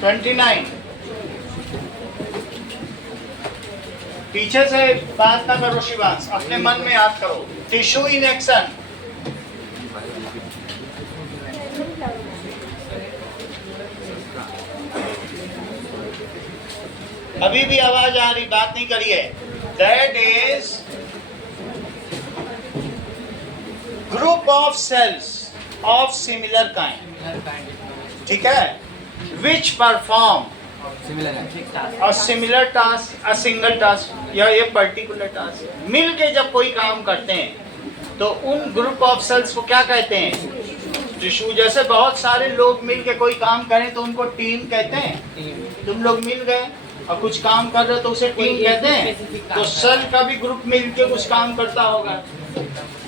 29। पीछे से बात ना करो शिवांश, अपने मन में याद करो। Tissue in action. अभी भी आवाज आ रही, बात नहीं करिए। That is group of cells of similar kind, ठीक है, which perform a similar task, a single task या ये पर्टिकुलर टास्क मिल के जब कोई काम करते हैं तो उन ग्रुप ऑफ सेल्स को क्या कहते हैं? टिश्यू। जैसे बहुत सारे लोग मिल के कोई काम करें तो उनको टीम कहते हैं। तुम लोग मिल गए और कुछ काम कर रहे हो तो उसे टीम कहते हैं। तो सेल का भी ग्रुप मिल के कुछ काम करता होगा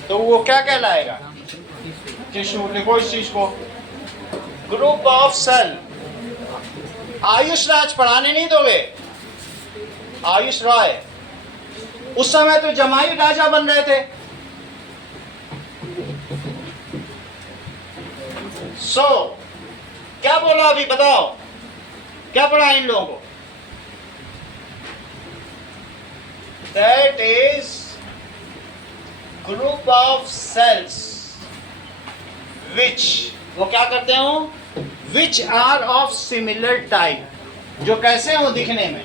तो वो क्या कहलाएगा? टिश्यू। लिखो इस चीज को, ग्रुप ऑफ सेल। आयुष राज पढ़ाने नहीं दोगे? आयुष रॉय उस समय तो जमाई राजा बन रहे थे। क्या बोला अभी बताओ, क्या पढ़ा इन लोगों को? That is group of cells which, वो क्या करते हो? Which are of similar type, जो कैसे हो दिखने में?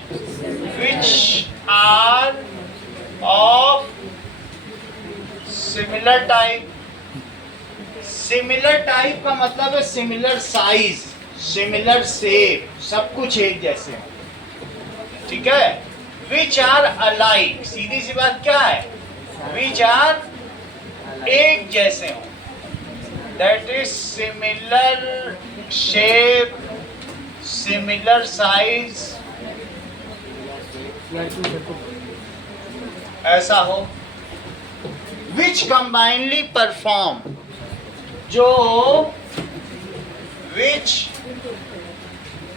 Which are of similar type. Similar type का मतलब है सिमिलर साइज, सिमिलर शेप, सब कुछ एक जैसे हो, ठीक है। विच आर अलाइक, सीधी सी बात क्या है? विच आर एक जैसे हो। That is similar shape, similar size, ऐसा हो। विच कंबाइनली परफॉर्म, जो which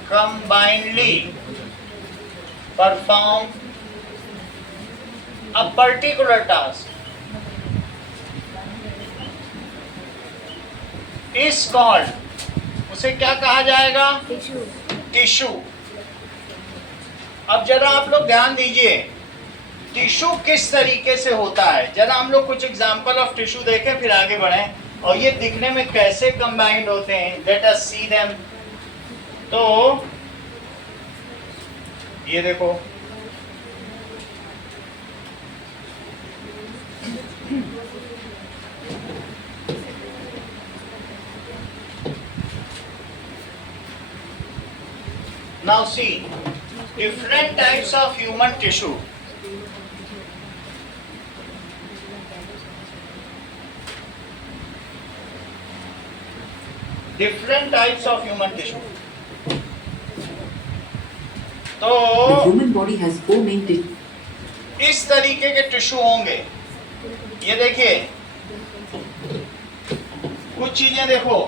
combinedly perform a particular task is called, उसे क्या कहा जाएगा? टिश्यू। अब जरा आप लोग ध्यान दीजिए, टिश्यू किस तरीके से होता है। जरा हम लोग कुछ एग्जांपल ऑफ टिश्यू देखें फिर आगे बढ़ें, और ये दिखने में कैसे कंबाइंड होते हैं। Let us see them. तो ये देखो, now see different types of human tissue. Different types of human tissue. तो The human body has 4 main tissues. इस तरीके के टिश्यू होंगे। ये देखिए कुछ चीजें देखो,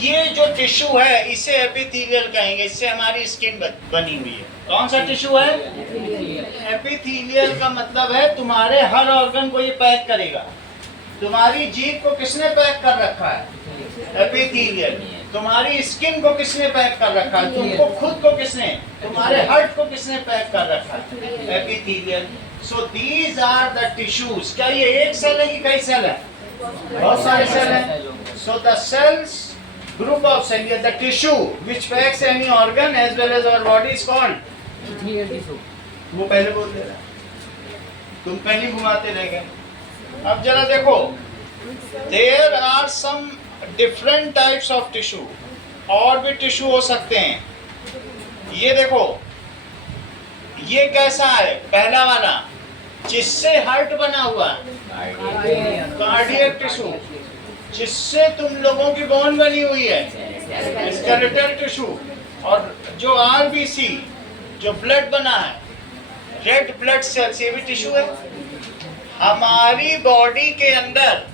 ये जो टिश्यू है इसे एपिथेलियल कहेंगे, इससे हमारी स्किन बनी हुई है। कौन सा टिश्यू है? एपिथेलियल का मतलब है तुम्हारे हर ऑर्गन को ये पैक करेगा। तुम्हारी जीभ को किसने पैक कर रखा है? एपिथेलियल। तुम्हारी स्किन को किसने पैक कर रखा है? तुमको खुद को किसने? तुम्हारे हार्ट को किसने पैक कर रखा है? Epithelial. So these are the tissues. क्या ये एक सेल है कि कई सेल है? बहुत सारे सेल हैं। So the cells group of cells, the tissue which packs any organ as well as our body is called वो पहले बोल दे रहा, तुम पहले घुमाते रह गए। अब जरा देखो, there are some different types of tissue, और भी टिश्यू हो सकते हैं। ये देखो, ये कैसा है? पहला वाला जिससे हार्ट बना हुआ, कार्डियक टिश्यू। जिससे तुम लोगों की बोन बनी हुई है, स्केलेटल टिश्यू। और जो आरबीसी, जो ब्लड बना है, रेड ब्लड सेल्स, ये भी टिश्यू है। हमारी बॉडी के अंदर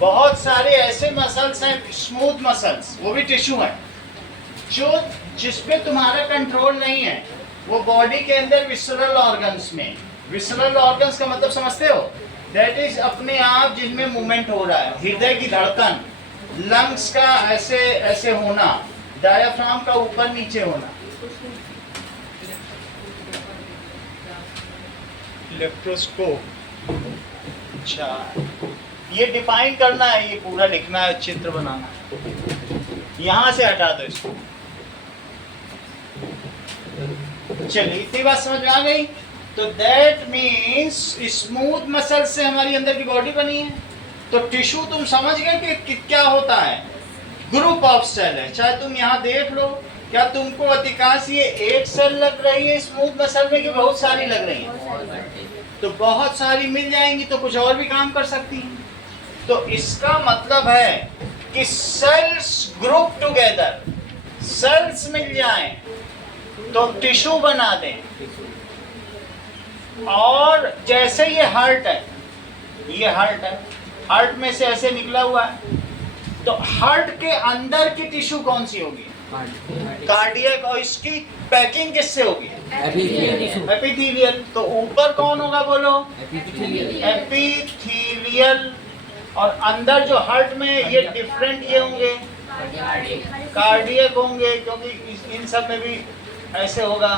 बहुत सारे ऐसे मसल्स हैं, स्मूथ मसल्स, वो भी टिश्यू हैं। जो जिसपे तुम्हारा कंट्रोल नहीं है, वो बॉडी के अंदर विसरल ऑर्गन्स में। विसरल ऑर्गन्स का मतलब समझते हो? दैट इज अपने आप जिनमें मूवमेंट हो रहा है, हृदय की धड़कन, लंग्स का ऐसे ऐसे होना, डायाफ्राम का ऊपर नीचे होना, इलेक्ट्रोस्कोप। अच्छा, ये डिफाइन करना है, ये पूरा लिखना है, चित्र बनाना है। यहां से हटा दो इसको। चलिए, इतनी बात समझ में आ गई। तो दैट मीन्स स्मूथ मसल से हमारी अंदर की बॉडी बनी है। तो टिश्यू तुम समझ गए कि क्या होता है, ग्रुप ऑफ सेल है। चाहे तुम यहाँ देख लो, क्या तुमको अधिकांश ये एक सेल लग रही है स्मूथ मसल में कि बहुत सारी लग रही है? तो बहुत सारी मिल जाएंगी तो कुछ और भी काम कर सकती हैं। तो इसका मतलब है कि सेल्स ग्रुप टुगेदर, सेल्स मिल जाएं तो टिश्यू बना दें। और जैसे ये हार्ट है, ये हार्ट है, हार्ट में से ऐसे निकला हुआ है, तो हार्ट के अंदर की टिश्यू कौन सी होगी? कार्डियक। और इसकी पैकिंग किससे होगी? एपिथेलियल। तो ऊपर कौन होगा बोलो? एपिथेलियल। और अंदर जो हार्ट में ये डिफरेंट ये होंगे, कार्डियक होंगे, क्योंकि इन सब में भी ऐसे होगा।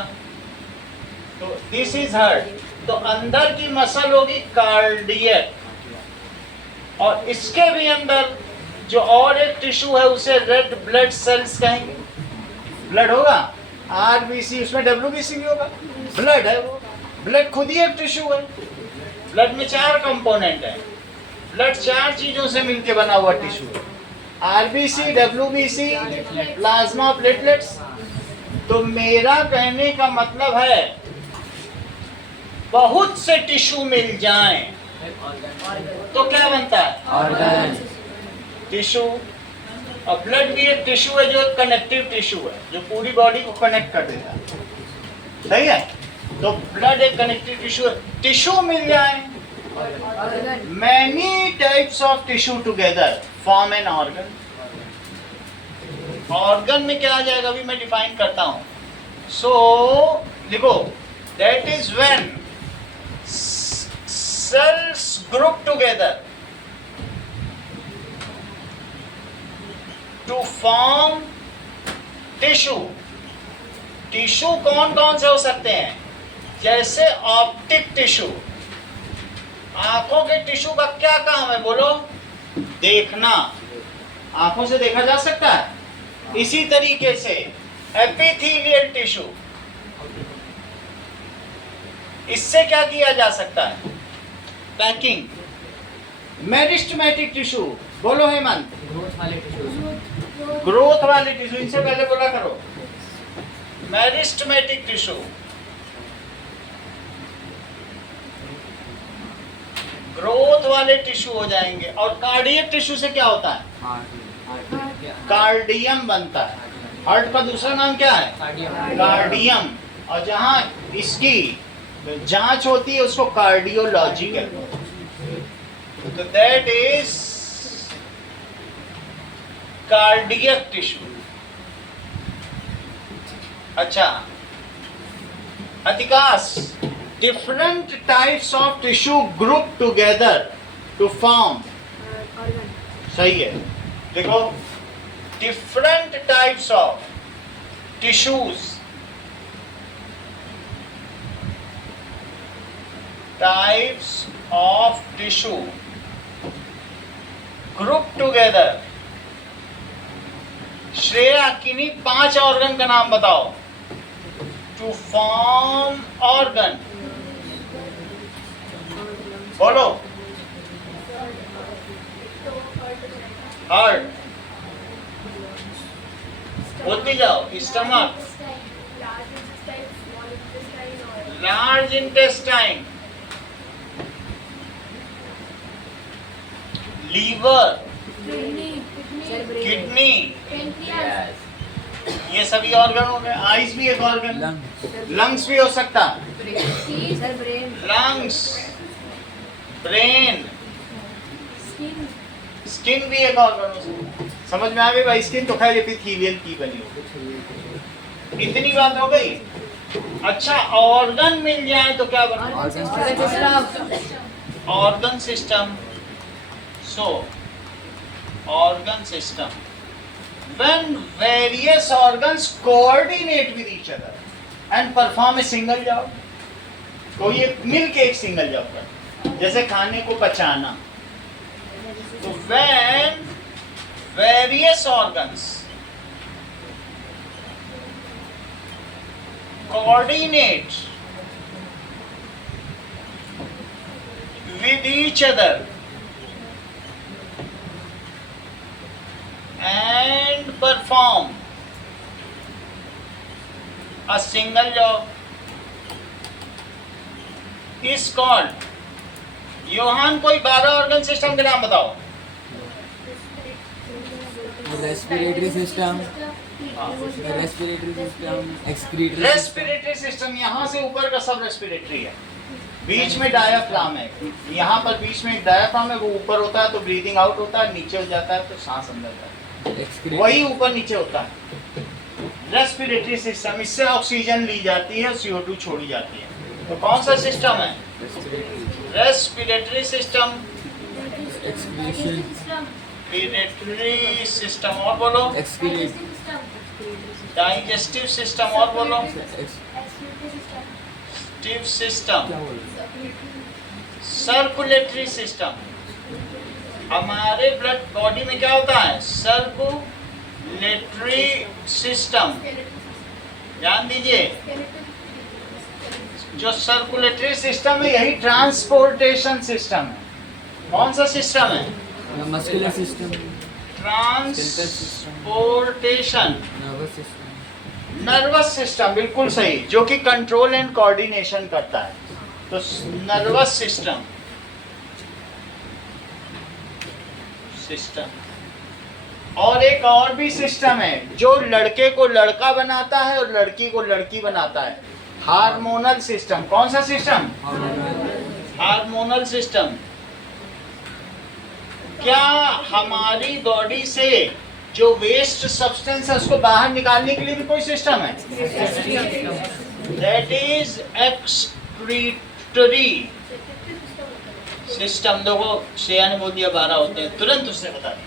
तो दिस इज हार्ट। तो अंदर की मसल होगी कार्डियक, और इसके भी अंदर जो और एक टिश्यू है उसे रेड ब्लड सेल्स कहेंगे। ब्लड होगा, आरबीसी, उसमें डब्ल्यूबीसी भी होगा। ब्लड है वो, ब्लड खुद ही एक टिश्यू है। ब्लड में 4 कंपोनेंट है। ब्लड 4 चीजों से मिलकर बना हुआ टिश्यू है, आरबीसी, डब्ल्यूबीसी, प्लाज्मा, प्लेटलेट्स। तो मेरा कहने का मतलब है बहुत से टिश्यू मिल जाएं तो क्या बनता है? ऑर्गन। टिश्यू। और ब्लड भी एक टिश्यू है जो कनेक्टिव टिश्यू है, जो पूरी बॉडी को कनेक्ट कर देता है। सही है? तो ब्लड एक कनेक्टिव टिश्यू है। टिश्यू मिल जाए, many types of tissue together form an organ. Organ में क्या आ जाएगा अभी मैं डिफाइन करता हूं। सो लिखो, that is when cells group together to form tissue। Tissue कौन कौन से हो सकते हैं? जैसे ऑप्टिक टिश्यू, आंखों के टिश्यू का क्या काम है बोलो? देखना, आंखों से देखा जा सकता है। इसी तरीके से एपिथेलियल टिश्यू, इससे क्या किया जा सकता है? पैकिंग। मेरिस्टेमेटिक टिश्यू बोलो हेमंत। ग्रोथ वाले टिश्यू, इनसे पहले बोला करो। मेरिस्टेमेटिक टिश्यू, ग्रोथ वाले टिश्यू हो जाएंगे। और कार्डियक टिश्यू से क्या होता है? कार्डियम बनता है। हार्ट का दूसरा नाम क्या है? कार्डियम। और जहां इसकी जांच होती है उसको कार्डियोलॉजी कहते हैं। तो दैट इज कार्डियक टिश्यू। अच्छा, अधिकांश different types of tissue group together to form. सही है, देखो, different types of tissues, types of tissue group together. Shreya, किन्हीं 5 ऑर्गन का नाम बताओ टू फॉर्म ऑर्गन। बोलो। हार्ट, बोलती जाओ। Stomach, large intestine, liver, kidney, ये सभी ऑर्गन हो गए। आइज भी एक ऑर्गन, लंग्स भी हो सकता, लंग्स, ब्रेन, स्किन भी एक ऑर्गन हो सकता। समझ में आ गई भाई? स्किन तो खैर एपिथेलियल की बनी हो। इतनी बात हो गई। अच्छा, ऑर्गन मिल जाए तो क्या बना? Organ system. So organ system, when various organs coordinate with each other and perform a single job, कोई एक मिल के एक सिंगल जॉब करता, जैसे खाने को पचाना. तो when various organs coordinate with each other and perform a single job is called. Yohan कोई 12 ऑर्गन सिस्टम के नाम बताओ. Respiratory system, respiratory system, excretory respiratory system, यहाँ से ऊपर का सब रेस्पिरेटरी है, बीच में डायाफ्राम है, यहाँ पर बीच में एक डायाफ्राम है, वो ऊपर होता है तो ब्रीदिंग आउट होता है, नीचे हो जाता है तो सांस अंदर जाता है, वही ऊपर नीचे होता है. रेस्पिरेटरी सिस्टम, इससे ऑक्सीजन ली जाती है, CO2 छोड़ी जाती है. तो कौन सा सिस्टम है? Respiratory system. रेस्पिरेटरी सिस्टम, और बोलो. डाइजेस्टिव सिस्टम, और बोलो. Digestive system. Circulatory system. हमारे ब्लड बॉडी में क्या होता है? Circulatory system. ध्यान दीजिए, जो सर्कुलेटरी सिस्टम है यही ट्रांसपोर्टेशन सिस्टम है. कौन सा सिस्टम है? Muscular system, transportation. Nervous system, nervous system, बिल्कुल सही, जो कि कंट्रोल एंड कोऑर्डिनेशन करता है. तो नर्वस सिस्टम और एक और भी सिस्टम है जो लड़के को लड़का बनाता है और लड़की को लड़की बनाता है. Hormonal system. कौन सा सिस्टम? Hormonal system. क्या हमारी बॉडी से जो वेस्ट सब्सटेंस है उसको बाहर निकालने के लिए भी कोई सिस्टम है? That is excretory system. देखो श्रेया ने बोल दिया 12 होते हैं, तुरंत उसने बता दिया.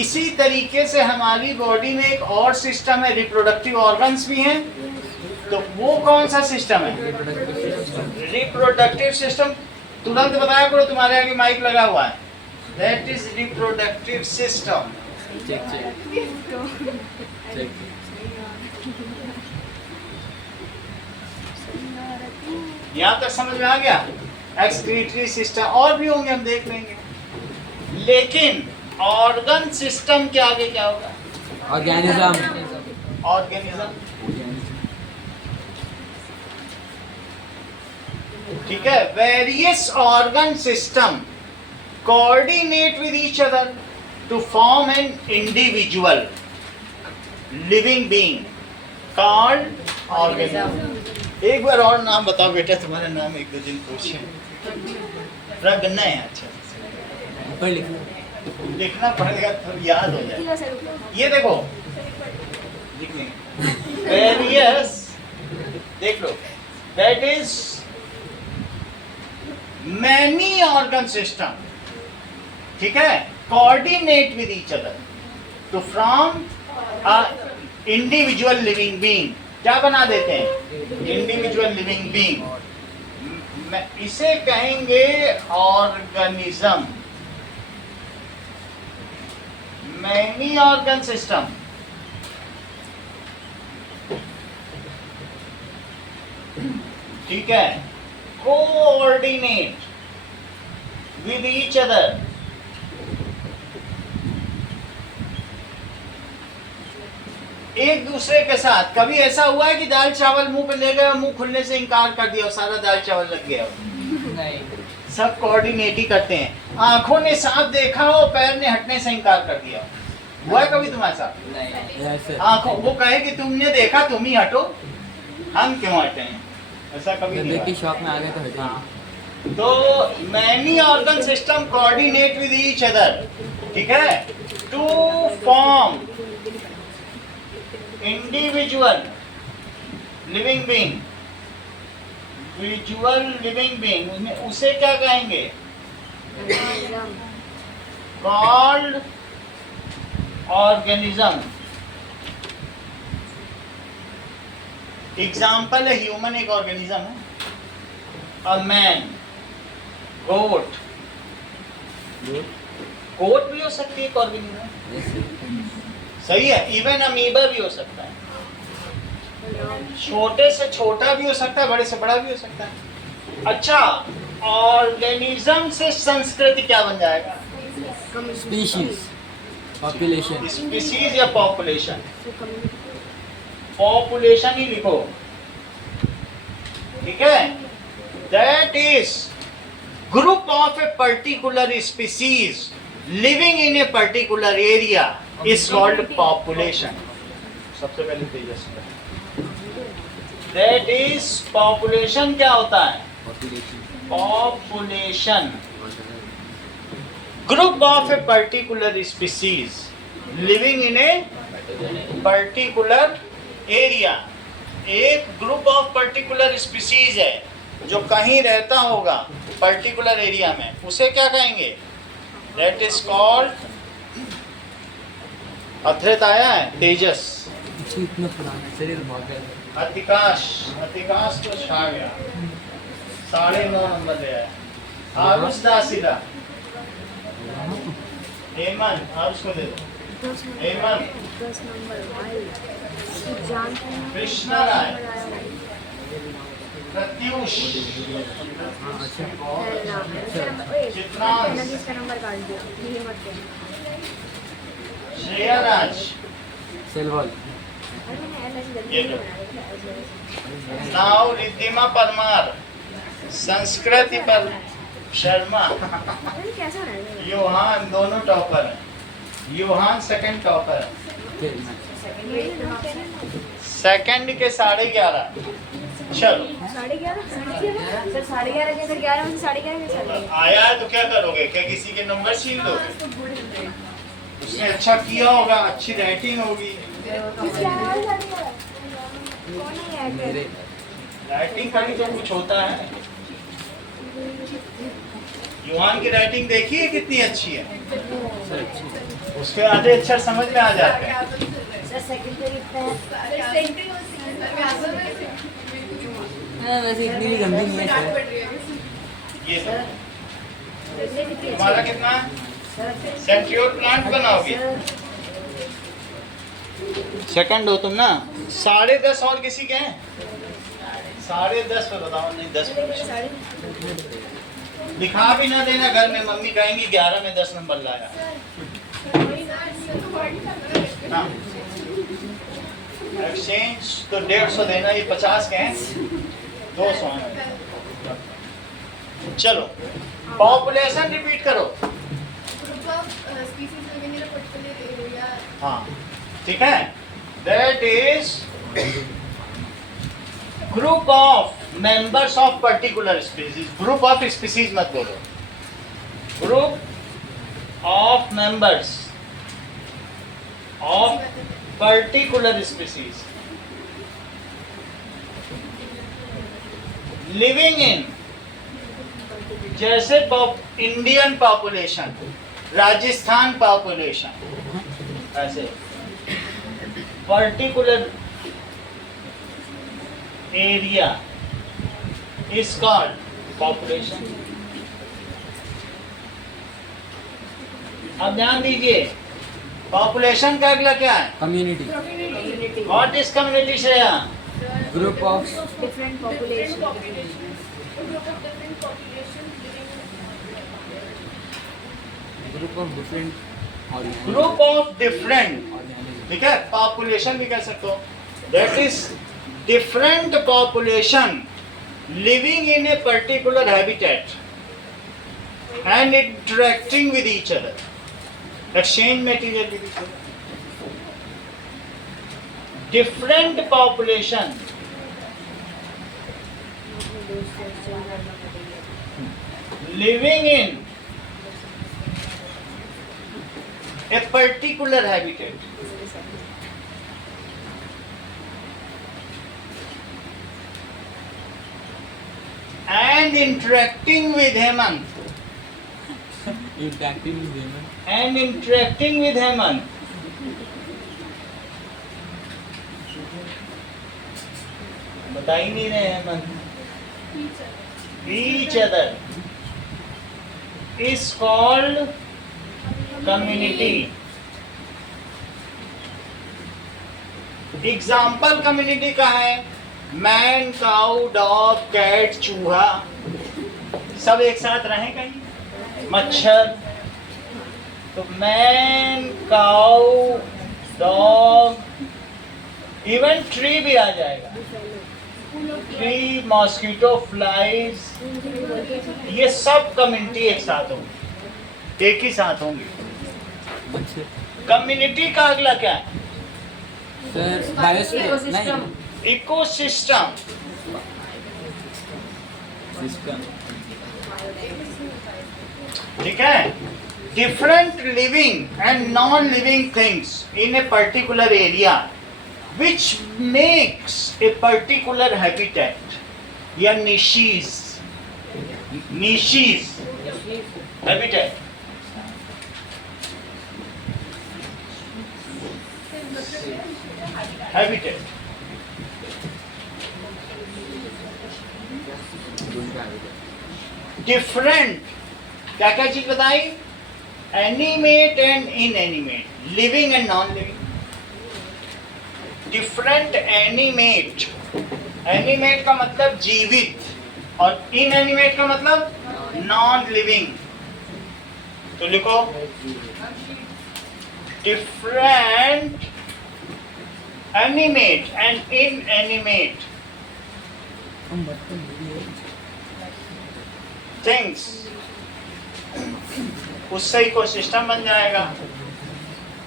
इसी तरीके से हमारी बॉडी में एक और सिस्टम है, रिप्रोडक्टिव ऑर्गन्स भी हैं. तो वो कौन सा सिस्टम है? Reproductive system. तुरंत बताया करो, तुम्हारे आगे माइक लगा हुआ है. That is reproductive system. यहाँ तक समझ में आ गया? एक्सक्रीटरी सिस्टम और भी होंगे, हम देख लेंगे. लेकिन ऑर्गन सिस्टम के आगे क्या होगा? ऑर्गेनिज्म. ऑर्गेनिज्म. ठीक है. Various organ system coordinate with each other to form an individual living being called organism. एक बार और नाम बताओ बेटा, तुम्हारा नाम एक दो दिन पूछे. गन्ना है. अच्छा, ऊपर लिखो, लिखना पड़ेगा तो याद हो जाए. ये देखो, लिख लेंगे. वेरियस, देख लो, that is many organ system. ठीक है. Coordinate with each other to from a individual living being. क्या बना देते हैं? Individual living being. इसे कहेंगे ऑर्गेनिज्म. Many organ system. ठीक है. Coordinate with each other. एक दूसरे के साथ. कभी ऐसा हुआ है कि दाल चावल मुंह पे ले गए और मुंह खुलने से इनकार कर दिया और सारा दाल चावल लग गया? नहीं. सब कोऑर्डिनेट ही करते हैं. आंखों ने सांप देखा हो, पैर ने हटने से इनकार कर दिया. हुआ है कभी तुम्हारे साथ? नहीं. आंखों वो कहे कि तुमने देखा, तुम ही हटो, हम क्यों हटे हैं? ऐसा कभी नहीं देख के हुआ. शॉप में आ गए तो हटा. तो many organ system coordinate with each other. ठीक है. To form individual living being. Visual living being, उसे क्या कहेंगे? कॉल्ड ऑर्गेनिज्म, एग्जाम्पल है ह्यूमन एक ऑर्गेनिज्म है, अ मैन, गोट, गोट भी हो सकती है एक ऑर्गेनिज्म, सही है, इवन अमीबा भी हो सकता है, छोटे से छोटा भी हो सकता है, बड़े से बड़ा भी हो सकता है। अच्छा, ऑर्गेनिज्म से संस्कृति क्या बन जाएगा? Species. Population. स्पीसीज या पॉपुलेशन? पॉपुलेशन ही लिखो, ठीक है। That is group of a particular species living in a particular area is called population. सबसे पहले तेजस्वी, दैट इज पॉपुलेशन क्या होता है? Population. Population, group of a particular species living in a particular area. एक group of particular species है जो कहीं रहता होगा पर्टिकुलर एरिया में, उसे क्या कहेंगे? दैट इज कॉल्ड, अथ्रेत आया है, तेजस, इसको इतना पुराना शरीर बहुत है। अतिकाश, अतिकाश तो छा गया, 9.5 नंबर ले आया। आरुष दासिदा, हेमन, आरुष को दे दो, हेमन, 10 नंबर भाई जानते हैं कृष्णा राय, प्रत्युष, हाँ, अच्छा। चित्रांश, इसका नंबर काट दिया, ये मत देना। श्रेया राज, सेलवाल। अरे मैंने ऐसे जल्दी ये नहीं लो। बनाया था, नाउ रिद्धिमा परमार, संस्कृति पर शर्मा, अरे कैसा बनाया? योहान, दोनों टॉपर हैं। योहान सेकंड टॉपर है, सेकंड के 11.5। चलो 11:30 सर 11:30 के सर 11 में से 11:30 के चले आया है तो क्या करोगे? क्या किसी के नंबर छीन दोगे? उसने अच्छा किया होगा, अच्छी राइटिंग होगी, कौन है मेरे राइटिंग का भी तो कुछ होता है। युवान की राइटिंग देखिए कितनी अच्छी है, सर अच्छी। उसके आधे अक्षर समझ में आ जाते हैं। सर सेकंडरी हाँ, वैसे इतनी भी गंदी नहीं है सर। ये तो तुम्हारा कितना सेंट्रियोल प्लांट बनाओगे? सेकंड हो तुम ना। 10.5 और किसी के हैं? 10.5 पे बताओ। नहीं 10 पे लिखा भी ना देना घर में, मम्मी कहेंगी 11 में 10 नंबर लाया। हाँ। एक्सचेंज तो 150 देना, ये 50 के हैं, 200 हैं। चलो पॉपुलेशन रिपीट करो। हाँ ठीक है, that is group of members of particular species. Group of species मत बोलो, group of members of particular species living in, जैसे इंडियन पॉपुलेशन, राजस्थान पॉपुलेशन, ऐसे particular area is called population. अब ध्यान दीजिए, पॉपुलेशन का अगला क्या है? Community. What is community Shreya? Group of different population group of different group of different, ठीक है, पॉपुलेशन भी कह सकते हो। That is different population living in a particular habitat and interacting with each other, exchange material with each other. Different population living in a particular habitat and interacting with Hemant interacting human and interacting with Hemant बता ही नहीं रहे हैं मन। Each other is called community. Example community का है man, काऊ, dog, cat, चूहा, सब एक साथ रहे कहीं, मच्छर। तो मैन, काऊ, डॉग, इवन ट्री भी आ जाएगा, ट्री, मॉस्किटो, फ्लाइज, ये सब कम्युनिटी एक साथ होंगी, एक ही साथ होंगी। कम्युनिटी का अगला क्या है? सर बायोस्फीयर नहीं, इकोसिस्टम। सिस्टम। ठीक है, different living and non living things in a particular area which makes a particular habitat या niches habitat। habitat डिफरेंट क्या क्या चीज बताई? Animate and inanimate, living and non living. Different animate, animate का मतलब जीवित, और इनएनिमेट का मतलब नॉन लिविंग। तो लिखो different animate and inanimate things, उससे इकोसिस्टम बन जाएगा।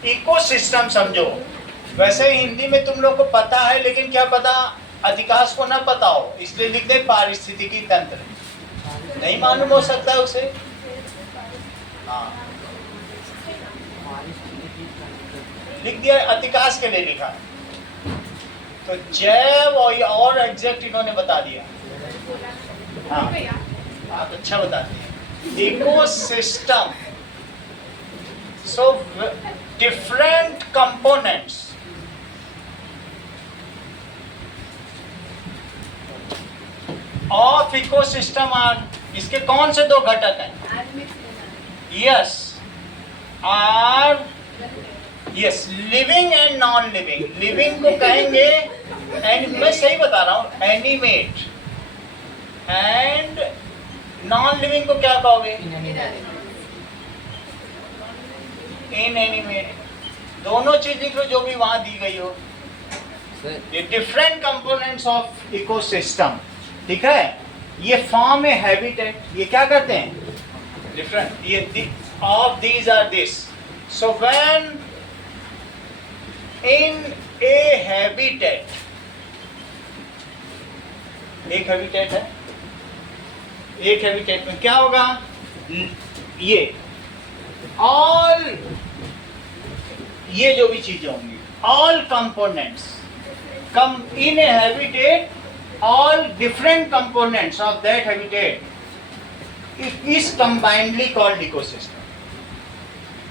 इकोसिस्टम समझो, वैसे हिंदी में तुम लोग को पता है, लेकिन क्या पता अधिकांश को ना पता हो, इसलिए लिख दे पारिस्थितिकी तंत्र। नहीं मालूम हो सकता है उसे। हाँ, लिख दिया, अधिकांश के लिए लिखा। तो जैव और एग्जैक्ट इन्होंने बता दिया। हाँ, आप अच्छा बताते हैं। Ecosystem, so different components of ecosystem are, इसके कौन से दो घटक हैं? Yes, are, yes, living and non living. Living को कहेंगे, मैं सही बता रहा हूं, एनिमेट, एंड नॉन लिविंग को क्या कहोगे? इनएनिमेट। दोनों चीज लिख लो जो भी वहां दी गई हो। ये डिफरेंट कंपोनेंट्स ऑफ इकोसिस्टम, ठीक है। ये फॉर्म है हैबिटेट, ये क्या करते हैं? डिफरेंट, ये of these are this. So when in a habitat, एक हैबिटेट है, एक हैबिटेट में क्या होगा? ये ऑल, ये जो भी चीजें होंगी, all components come in a habitat, all different components of that habitat is combinedly called ecosystem.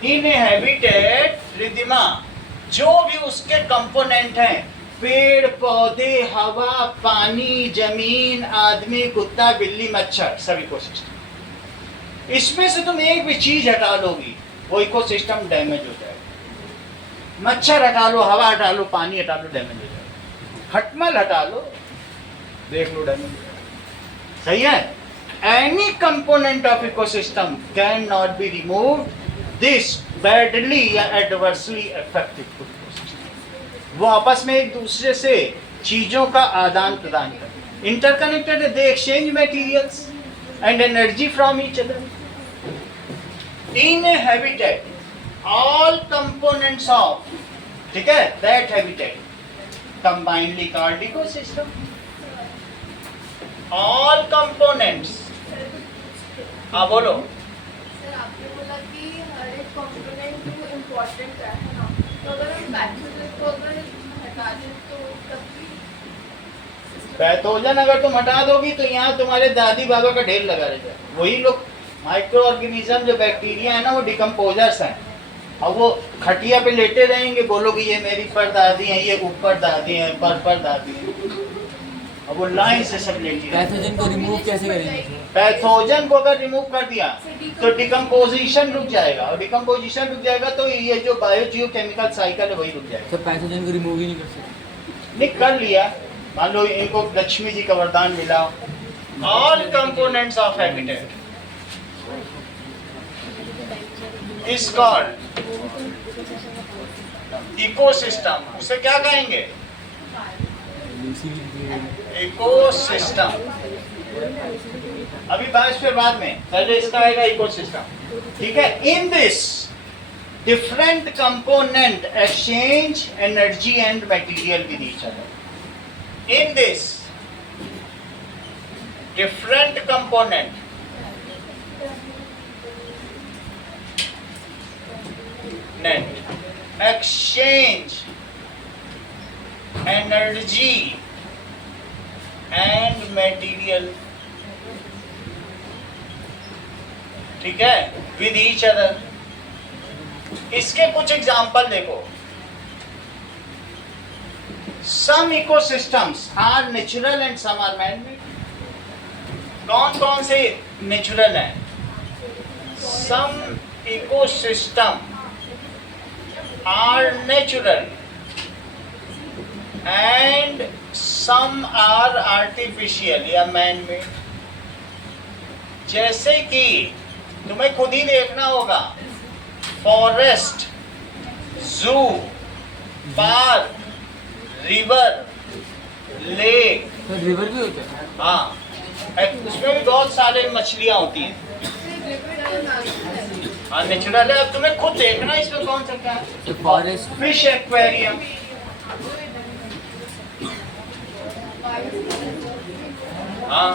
In a habitat, Riddhima, जो भी उसके कंपोनेंट हैं, पेड़, पौधे, हवा, पानी, जमीन, आदमी, कुत्ता, बिल्ली, मच्छर, सब इकोसिस्टम। इसमें से तुम एक भी चीज हटा लोगी, वो इकोसिस्टम डैमेज हो जाएगा। मच्छर हटा लो, हवा हटा लो, पानी हटा लो, डैमेज हो जाएगा। खटमल हटा लो, देख लो डैमेज। सही है। Any component of ecosystem can not be removed, this badly या एडवर्सली अफेक्टेड इकोसिस्टम। वो आपस में एक दूसरे से चीजों का आदान प्रदान करते, interconnected, they exchange materials and energy from each other. In a habitat, all components of, ठीक है, that habitat combinedly called ecosystem. All components. हाँ बोलो। सर आपने बोला कि हर एक कंपोनेंट जो इम्पोर्टेंट है ना, तो अगर हम पैथोजन को अगर हटा दें तो तब भी पैथोजन अगर तुम हटा दोगी तो यहाँ तुम्हारे दादी बाबा का ढेर लगा रहेगा। वही लोग माइक्रो ऑर्गेनिज्म जो बैक्टीरिया है ना, वो डिकम्पोजर्स हैं, अब वो खटिया पे लेटे रहेंगे, बोलोगे ये मेरी परदादी है, ये ऊपर दादी है, पर दादी है। अब वो लाइन से सब लेटी रहेंगे। पैथोजन को रिमूव कैसे करेंगे? पैथोजन को अगर रिमूव कर दिया तो डिकम्पोजिशन रुक जाएगा, और डिकम्पोजिशन रुक जाएगा तो ये जो बायोजियो केमिकल साइकिल है वही रुक जाएगा। तो पैथोजन को रिमूव ही नहीं कर सकते? नहीं कर लिया, मान लो इनको लक्ष्मी जी का वरदान मिला, all components of habitat is called ecosystem. उसे क्या कहेंगे? इकोसिस्टम। अभी बायोस्फीयर बाद में, पहले इसका आएगा इकोसिस्टम। ठीक है। In this different component exchange energy and material with each other. In this different component exchange energy and material, ठीक है, with each other। इसके कुछ एग्जाम्पल देखो। some ecosystems are natural and some are man-made। कौन कौन से natural हैं? some ecosystem are natural and some are artificial या man made। जैसे कि तुम्हें खुद ही देखना होगा, फॉरेस्ट, जू, पार्क, रिवर, लेक। तो रिवर भी होता है? हाँ, उसमें भी बहुत सारे मछलियां होती हैं। हाँ नेचुरल है। अब तुम्हें खुद देखना इसमें कौन सा क्या है। तो फॉरेस्ट, फिश एक्वेरियम, हाँ,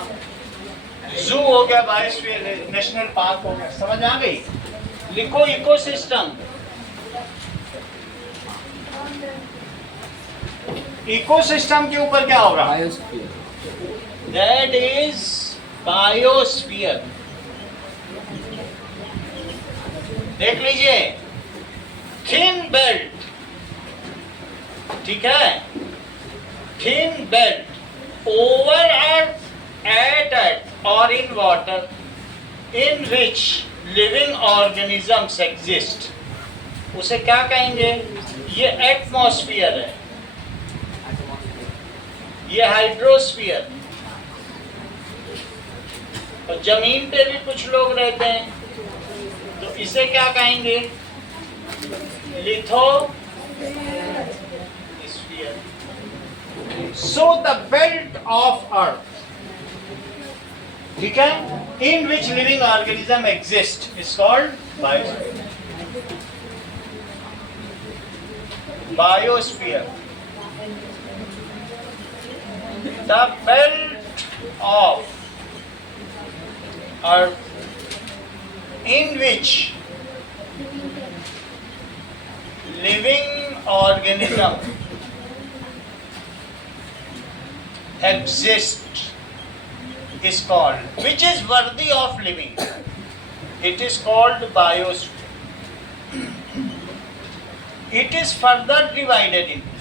जू हो गया, बायोस्फीयर नेशनल पार्क हो गया। समझ आ गई? लिखो इकोसिस्टम। इकोसिस्टम के ऊपर क्या होगा? बायोस्फीयर। That is biosphere. देख लीजिए, थिन बेल्ट, ठीक है, thin belt over earth, at earth और in water in which living organisms exist. उसे क्या कहेंगे? ये एटमॉस्फेयर है, ये हाइड्रोस्फीयर। और जमीन पे भी कुछ लोग रहते हैं, तो इसे क्या कहेंगे? Lithosphere. So the belt of earth, ठीक है, in which living organism exist is called biosphere. Biosphere, the belt of earth in which living organism exist is called, which is worthy of living, it is called biosphere. It is further divided into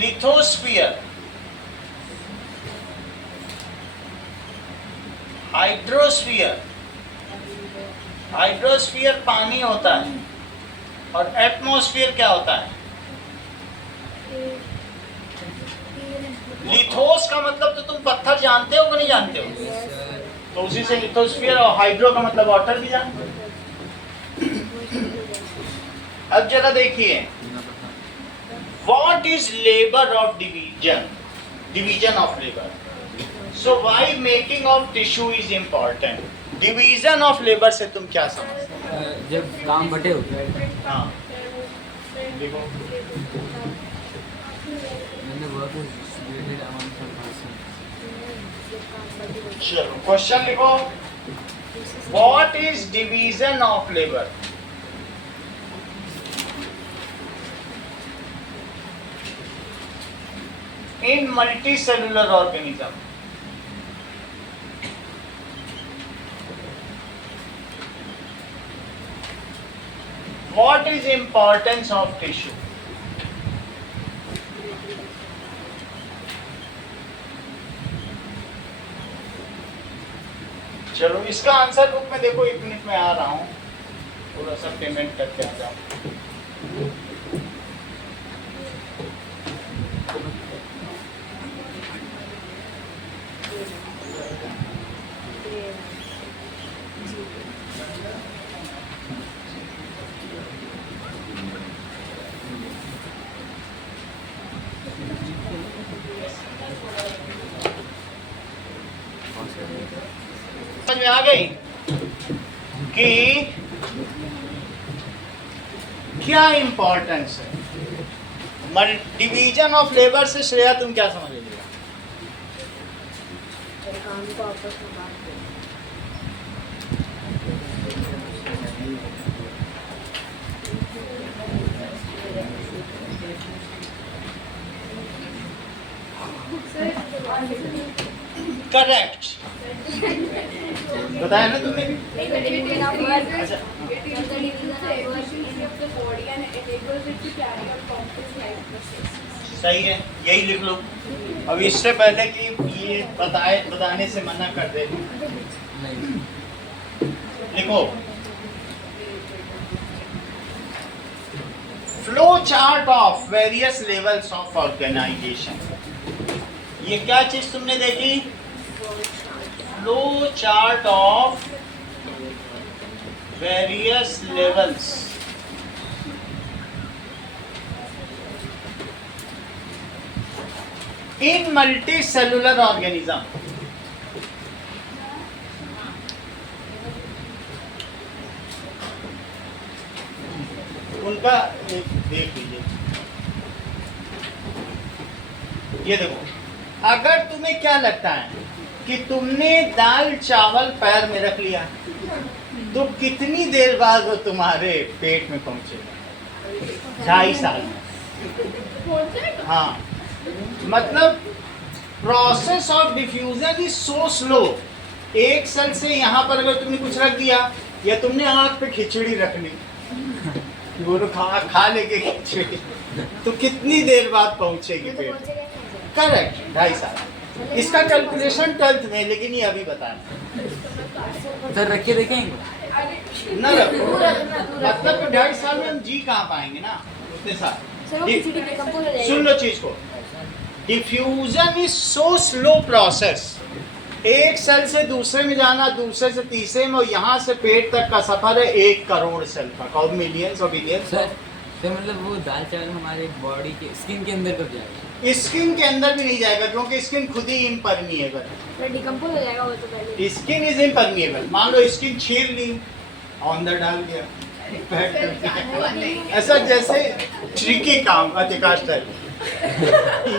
lithosphere, hydrosphere. Hydrosphere पानी होता है, और atmosphere क्या होता है? लिथोस का मतलब तो तुम पत्थर जानते हो कि नहीं जानते हो? तो उसी से लिथोस्फीयर, और हाइड्रो का मतलब वाटर भी जानते हो। अब जरा देखिए, what is labour of division? Division of labour. So why making of tissue is important? Division of labor से तुम क्या समझते हो? जब काम बटे होते हैं। हाँ, देखो, चलो क्वेश्चन लिखो। What is division of labor? In multicellular organism, What is importance of tissue? चलो इसका आंसर बुक में देखो, 1 मिनट में आ रहा हूँ, थोड़ा सा पेमेंट करके आ जाओ। समझ में आ गई कि क्या इंपॉर्टेंस है डिवीजन ऑफ लेबर से? श्रेया तुम क्या समझ रही हो? काम को आपस में बांट दो। करेक्ट, बताया ना तुमने भी। It division of work. It is the division of work of the body and enables it to carry out complex life processes. सही है, यही लिख लो। अब इससे पहले कि ये बताने से मना कर दे, नहीं लिखो flow chart of various levels of organization. ये क्या चीज तुमने देखी? Flow chart of various levels. In multi cellular organism. उनका देख लीजिए, ये देखो, अगर तुम्हें क्या लगता है कि तुमने दाल चावल पैर में रख लिया तो कितनी देर बाद वो तुम्हारे पेट में पहुंचेगा? 2.5 साल में। हाँ, मतलब process of diffusion is so slow. एक सेल से यहाँ पर अगर तुमने कुछ रख दिया या तुमने आँख पे खिचड़ी रख ली, वो खा लेके खिचड़ी, तो कितनी देर बाद पहुंचेगी पेट? करेक्ट, 2.5 साल। इसका कैलकुलेशन 12th में, लेकिन ये अभी बताना सर रख के देखेंगे ना रखो, मतलब 2.5 साल में हम जी कहाँ पाएंगे ना उतने साल। सर वो खिचड़ी डिकम्पोज हो जाएगी। सुन लो चीज को, diffusion is so slow process. एक सेल से दूसरे में जाना, दूसरे से तीसरे में, और यहाँ से पेट तक का सफर है 1 करोड़ सेल का, और मिलियंस और बिलियंस। सर मतलब वो दाल चावल हमारे बॉडी के स्किन के अंदर कब जाएगा? स्किन के अंदर भी नहीं जाएगा, क्योंकि स्किन खुद ही इम्परमिएबल सर डिकम्पोज हो जाएगा वो तो पहले। Skin is impermeable. मान लो स्किन छील ली, अंदर डाल दिया, पैक कर दिया। ऐसा जैसे ट्रिकी काम अधिकाष्टल।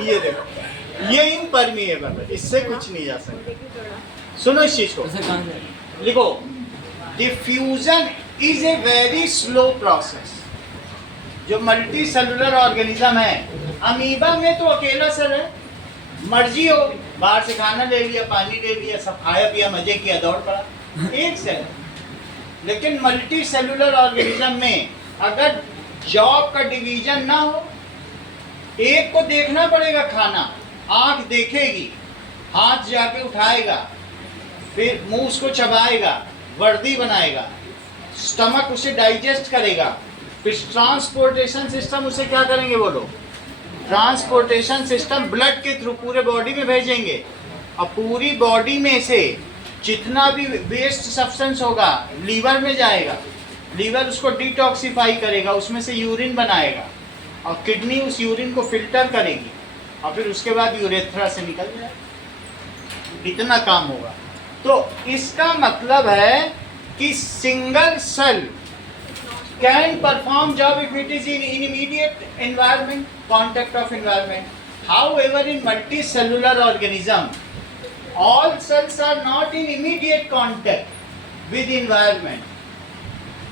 ये देखो, ये इम्परमिएबल है, इससे कुछ नहीं जा सकता। देखिए थोड़ा। सुनो इस चीज को, तो सर कहाँ से? लिखो, diffusion is a very slow process. जो मल्टी सेलुलर ऑर्गेनिज्म है, अमीबा में तो अकेला सेल है, मर्जी हो बाहर से खाना ले लिया, पानी ले लिया, सब खाया पिया, मजे किया, दौड़ पड़ा, एक सेल। लेकिन मल्टी सेलुलर ऑर्गेनिज्म में अगर जॉब का डिवीजन ना हो, एक को देखना पड़ेगा खाना, आंख देखेगी, हाथ जाके उठाएगा, फिर मुंह उसको चबाएगा, वर्दी बनाएगा, स्टमक उसे डाइजेस्ट करेगा, फिर ट्रांसपोर्टेशन सिस्टम उसे क्या करेंगे बोलो? ट्रांसपोर्टेशन सिस्टम ब्लड के थ्रू पूरे बॉडी में भेजेंगे, और पूरी बॉडी में से जितना भी वेस्ट सब्सटेंस होगा लीवर में जाएगा, लीवर उसको डिटॉक्सिफाई करेगा, उसमें से यूरिन बनाएगा, और किडनी उस यूरिन को फिल्टर करेगी, और फिर उसके बाद यूरेथ्रा से निकल जाएगा। इतना काम होगा। तो इसका मतलब है कि single cell can perform job if it is in immediate environment, contact of environment. However, in multicellular organism, all cells are not in immediate contact with environment.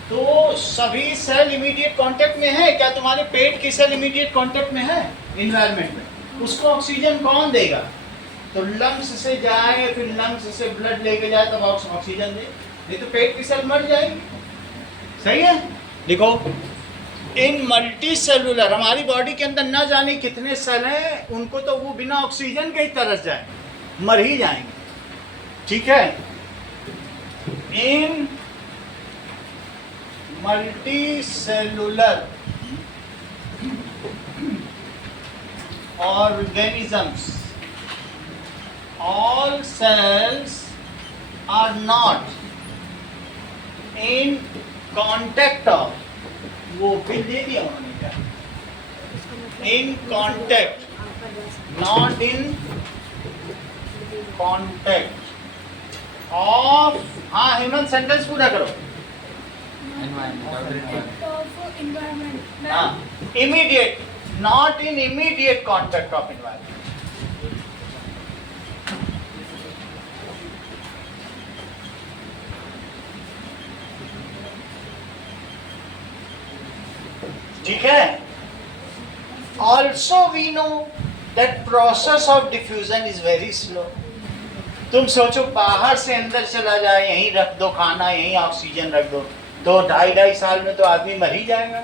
तो सभी सेल इमीडिएट कांटेक्ट में है क्या? तुम्हारे पेट की सेल इमीडिएट कांटेक्ट में है environment में, उसको ऑक्सीजन कौन देगा? तो लंग्स से जाए, फिर लंग्स से ब्लड लेके जाए तब ऑक्सीजन दे, नहीं तो पेट की सेल मर जाएगी। सही है? लिखो, इन मल्टी सेलुलर, हमारी बॉडी के अंदर ना जाने कितने सेल हैं, उनको तो वो बिना ऑक्सीजन के ही तरस जाए, मर ही जाएंगे, ठीक है। In multi cellular organisms, all cells are not in contact of, वो बिल दे दिया उन्होंने क्या, in contact, not in contact of, हाँ हेमंत सेंटेंस पूरा करो, environment. हाँ immediate, not in immediate contact of environment. ठीक है। Also we know that process of diffusion is very slow. तुम सोचो बाहर से अंदर चला जाए, यहीं रख दो खाना, यहीं ऑक्सीजन रख दो, तो 2.5 साल में तो आदमी मर ही जाएगा।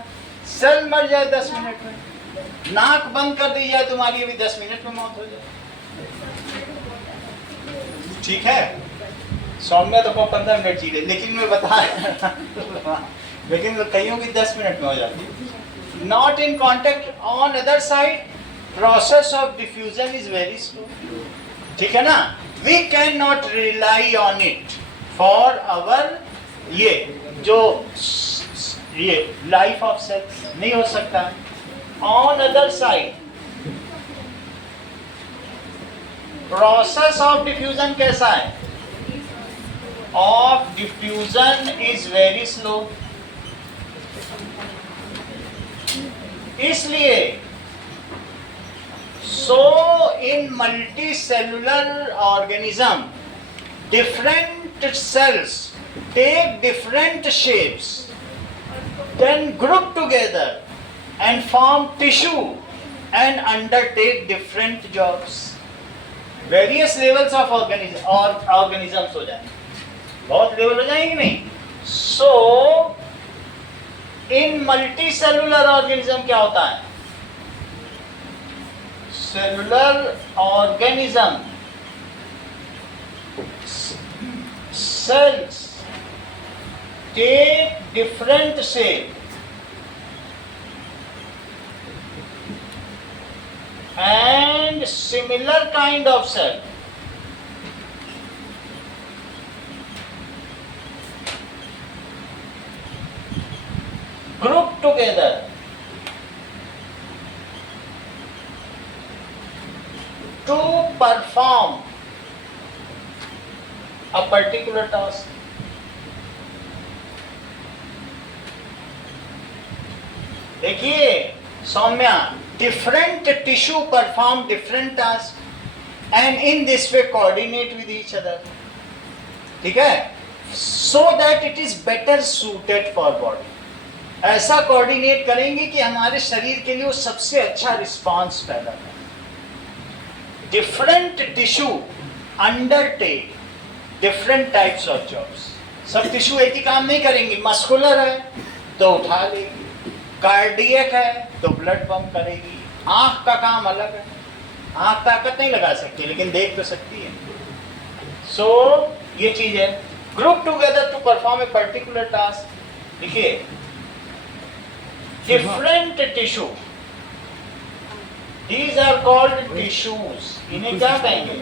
सेल मर जाए 10 मिनट में, नाक बंद कर दी जाए तुम्हारी, अभी 10 मिनट में मौत हो जाए, ठीक है। सौम्या तो 15 मिनट जी रहे, लेकिन मैं बता लेकिन कईयों की 10 मिनट में हो जाती है। Not in contact, on other side process of diffusion is very slow, ठीक है ना। We cannot rely on it for our ये जो ये life of cell नहीं हो सकता। On other side process of diffusion कैसा है, of diffusion is very slow, इसलिए so in multicellular organism different cells take different shapes, then group together and form tissue and undertake different jobs. Various levels of organisms हो जाएंगे, बहुत level हो जाएंगे नहीं। so in multi cellular organism क्या होता है, cellular organism cells take different shape and similar kind of cell, group together to perform a particular task. देखिए Saumya, different tissue perform different tasks and in this way coordinate with each other, ठीक है, so that it is better suited for body. ऐसा coordinate करेंगे कि हमारे शरीर के लिए वो सबसे अच्छा रिस्पांस पैदा करे। Different tissue undertake different types of jobs. सब टिश्यू एक ही काम नहीं करेंगे, मस्कुलर है तो उठा लेगी, कार्डियक है तो ब्लड पंप करेगी, आंख का काम अलग है, आंख ताकत नहीं लगा सकती लेकिन देख तो सकती है। सो ये चीज है, group together to perform a particular task. देखिए different tissue, these are called tissues, इन्हें क्या कहेंगे,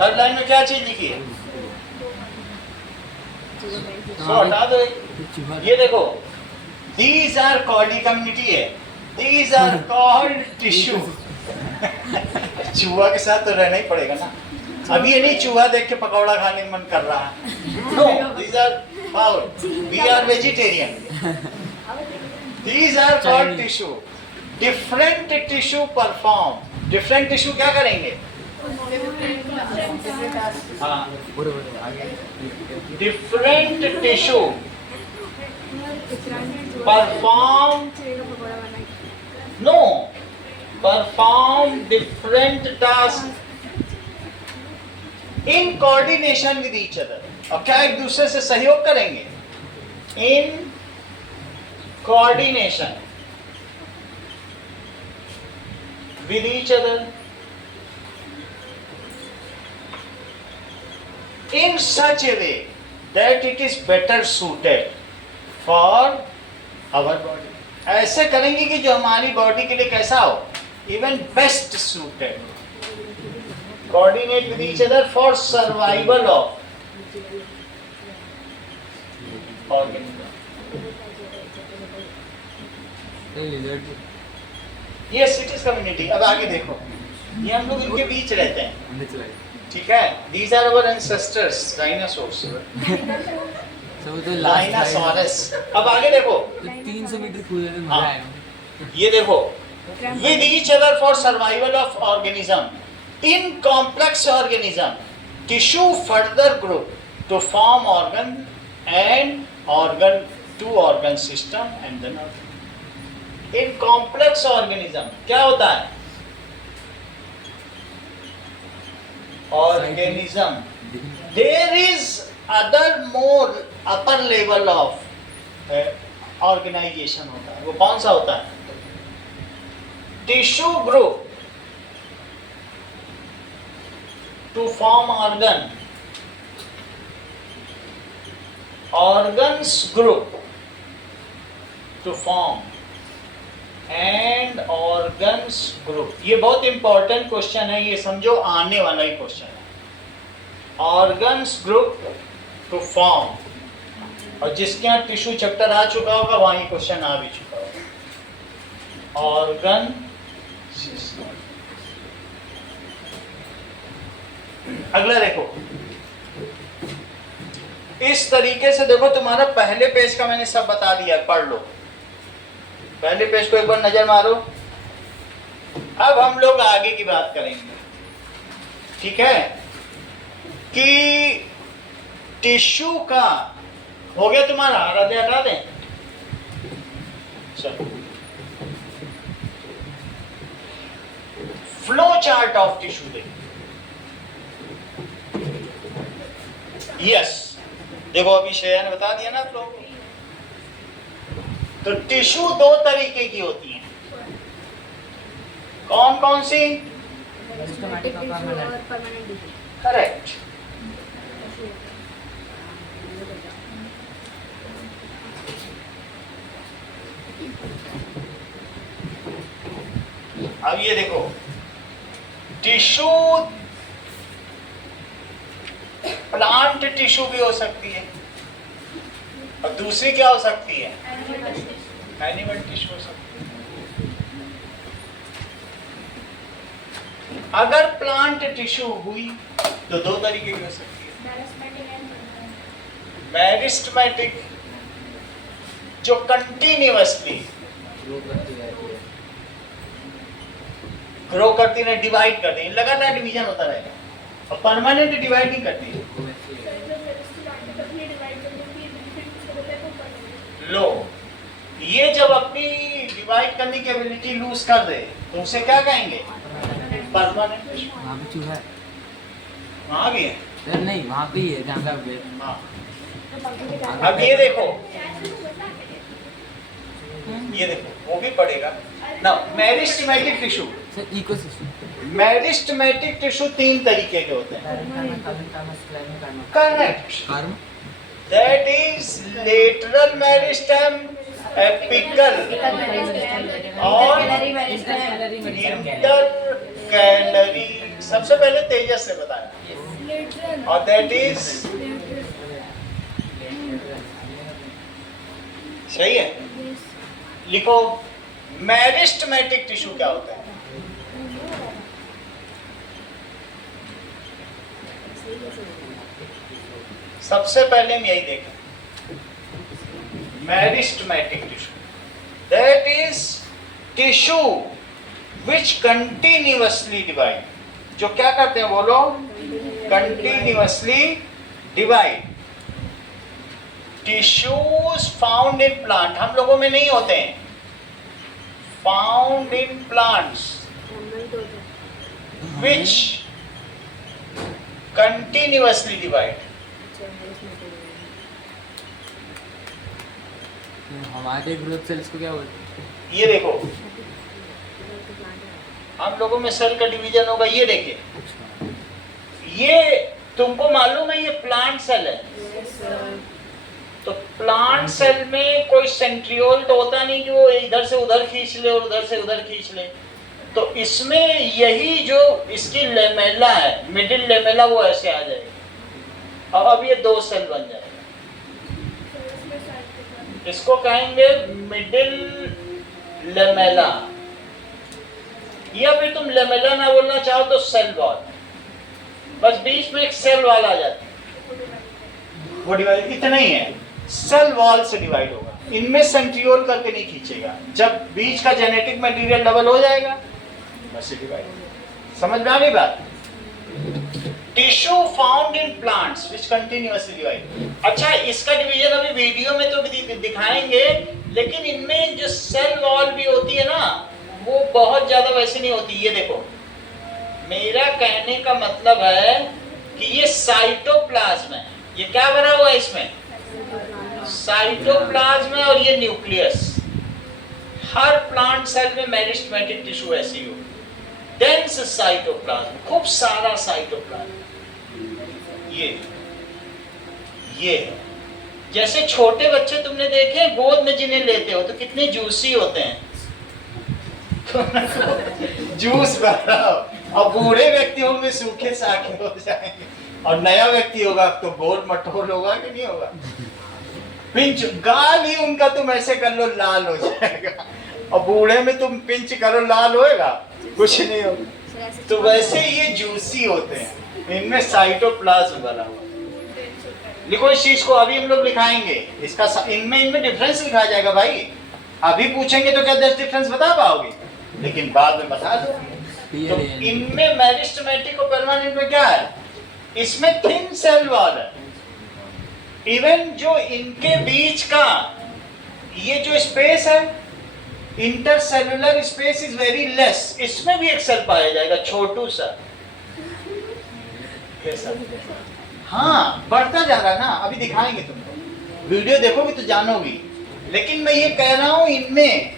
थर्ड लाइन में क्या चीज लिखी है, सो हटा दो ये देखो, these are called, कम्युनिटी है, these are called tissue। चूहा के साथ तो रहना ही पड़ेगा ना, अभी ये नहीं चूहा देख के पकौड़ा खाने का मन कर रहा है। No, these are foul. We are vegetarian. These are called tissue. Different tissue perform. Different tissue क्या करेंगे? हाँ। Different tissue perform. No. Perform different tasks in coordination with each other, और क्या एक दूसरे से सहयोग करेंगे? In coordination with each other in such a way that it is better suited for our body. ऐसे करेंगे कि जो हमारी बॉडी के लिए कैसा हो, even best suited. Coordinate with each other for survival of organism. Yes, it is community. अब आगे देखो, ये हम लोग इनके बीच रहते हैं, ठीक है? These are our ancestors, dinosaurs. Dinosaurus. अब आगे देखो, 300 मीटर कूदने में मजा आएगा। ये देखो, with each other for survival of organism. In complex organism, tissue further group to form organ and organ to organ system and then organ. In complex organism क्या होता है? Organism. There is other more upper level of organization होता है। वो कौन सा होता है? Tissue group to form organ, organs group to form and organs group. ये बहुत इंपॉर्टेंट क्वेश्चन है, ये समझो आने वाला ही क्वेश्चन है। ऑर्गन्स ग्रुप टू फॉर्म, और जिसके यहाँ टिश्यू चैप्टर आ चुका होगा वहाँ ये क्वेश्चन आ भी चुका होगा। Organ system. अगला देखो, इस तरीके से देखो, तुम्हारा पहले पेज का मैंने सब बता दिया, पढ़ लो। पहले पेज को एक बार नजर मारो। अब हम लोग आगे की बात करेंगे, ठीक है? कि टिश्यू का हो गया तुम्हारा, हटा दें। चलो, फ्लो चार्ट ऑफ टिश्यू देखो। यस, देखो अभी श्रेया ने बता दिया ना फ्लो। तो टिश्यू दो तरीके की होती हैं, कौन कौन सी? करेक्ट। अब ये देखो, टिश्यू प्लांट टिश्यू भी हो सकती है, और दूसरी क्या हो सकती है? एनिमल टिश्यू हो सकती है। अगर प्लांट टिश्यू हुई तो दो तरीके की हो सकती है। मेरिस्टेमेटिक, जो कंटिन्यूअसली ग्रो करती है, डिवाइड करती है, लगातार डिवीजन होता रहेगा, और परमानेंट डिवाइड नहीं करती है। लो, ये जब अपनी डिवाइड करने की एबिलिटी लूज कर दे तो उसे क्या कहेंगे? Permanent tissue. वहाँ पे चूहा है। वहाँ भी है? सर नहीं, वहाँ पे ही है जहाँ का वेट। हाँ। अब ये देखो, ये देखो वो भी पड़ेगा ना। Meristematic tissue, sir ecosystem. Meristematic tissue तीन तरीके के होते हैं। Correct. कार्म। That is lateral meristem, apical और intercalary। सबसे पहले तेजस से बताया, और that is सही है। लिखो, मेरिस्टेमेटिक टिश्यू क्या होता है? सबसे पहले हम यही देखें, meristematic tissue, that is tissue which continuously divide. जो क्या करते हैं बोलो? Continuously divide. Tissues found in plant, हम लोगों में नहीं होते हैं, found in plants which continuously divide. हमारे ग्रोथ सेल्स को क्या बोलते हैं? ये देखो हम लोगों में सेल का डिवीजन होगा, ये देखिए, ये तुमको मालूम है ये प्लांट सेल है। तो प्लांट सेल में कोई सेंट्रियोल तो होता नहीं कि वो इधर से उधर खींच ले और उधर से उधर खींच ले। तो इसमें यही जो इसकी लेमेला है, मिडिल लेमेला, वो ऐसे आ जाएगी और अब ये 2 सेल बन जाएगा। इसको कहेंगे मिडिल लेमेला, या फिर तुम लेमेला ना बोलना चाहो तो सेल वॉल। बस बीच में एक सेल वॉल आ जाती है, वो डिवाइड इतना ही है, सेल वॉल से डिवाइड होगा। इनमें सेंट्रियोल करके नहीं खींचेगा, जब बीच का जेनेटिक मटेरियल डबल हो जाएगा बस डिवाइड। समझ में आ गई बात? Tissue found in plants which continuously divide. अच्छा, इसका डिवीजन अभी वीडियो में तो दिखाएंगे, लेकिन इनमें जो सेल वॉल भी होती है ना, वो बहुत ज्यादा वैसे नहीं होती। ये देखो, मेरा कहने का मतलब है कि ये साइटोप्लाज्म है। ये क्या बना हुआ है इसमें? साइटोप्लाज्म है, और ये न्यूक्लियस। हर प्लांट सेल में मेरिस्टेमेटिक टिश्यू ऐसी हो, डेंस साइटोप्लाज्म, खूब सारा साइटोप्लाज्म। ये है। जैसे छोटे बच्चे तुमने देखे गोद में जिन्हें लेते हो तो कितने जूसी होते हैं जूस भरा, और बूढ़े व्यक्तियों में सूखे साखे हो जाएंगे, और नया व्यक्ति होगा तो गोल मटोल होगा कि नहीं होगा। पिंच गाल ही उनका तुम ऐसे कर लो लाल हो जाएगा, और बूढ़े में तुम पिंच करो लाल होएगा, कुछ नहीं होगा। तो वैसे ये जूसी होते हैं, इनमें साइटोप्लाज्म बना हुआ। लिखो इस चीज को, अभी हम लोग लिखाएंगे इसका, इनमें डिफरेंस लिखा जाएगा भाई। अभी पूछेंगे तो क्या 10 डिफरेंस बता पाओगे, लेकिन बाद में बता दो। तो इनमें मेरिस्टेमेटिक और परमानेंट में क्या है? इसमें थिन सेल वॉल है। इवन जो इनके बीच का ये जो स्पेस है, intercellular space is very less. इसमें भी एक सेल पाया जाएगा, छोटू सा। हाँ, बढ़ता जा रहा है ना, अभी दिखाएंगे तुमको, वीडियो देखोगे तो जानोगी। लेकिन मैं ये कह रहा हूं, इनमें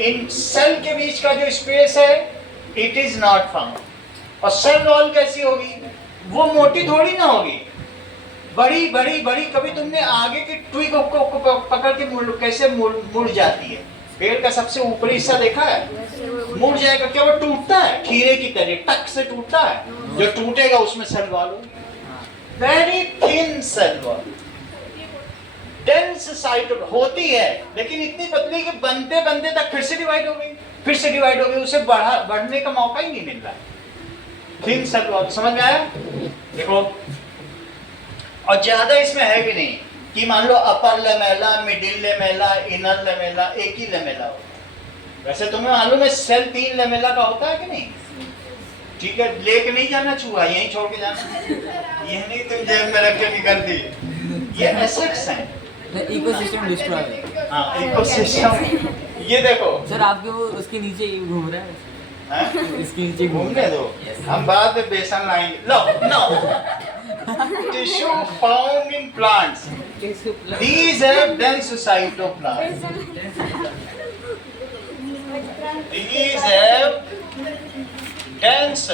इन सेल के बीच का जो स्पेस है, इट इज नॉट फाउंड। और सेल वॉल कैसी होगी? वो मोटी थोड़ी ना होगी, बड़ी बड़ी बड़ी। कभी तुमने आगे की ट्विग को पकड़ के कैसे मुड़ जाती है? पेड़ का सबसे ऊपरी हिस्सा देखा है, मुड़ जाएगा, क्या वो टूटता है? खीरे की तरह टक से टूटता है। जो टूटेगा उसमें सेल वॉल होगी, very thin cell wall, dense site होती है, लेकिन इतनी पतली कि बनते बनते तक फिर से डिवाइड हो गई, फिर से डिवाइड हो गई, उसे बढ़ने का मौका ही नहीं मिल रहा है। थिन सेल वॉल, समझ में आया? देखो, और ज्यादा इसमें है भी नहीं कि मान लो upper lamella, middle lamella, inner lamella, एक ही लेमेला होता है। वैसे तुम्हें मालूम है सेल 3 लेमेला का होता है कि नहीं? ठीक है, लेके नहीं जाना चूहा, यहीं छोड़ के जाना। ये नहीं तुम जेब में रख के निकल दी, ये एसेट्स हैं। Ecosystem destroy. हाँ, इकोसिस्टम। ये देखो सर, आपके वो उसके नीचे घूम रहा है, इसके नीचे घूमने दो, हम बाद में बेसन लाएंगे। लो नो, tissue found in plants, these have dense cytoplasm, these have dense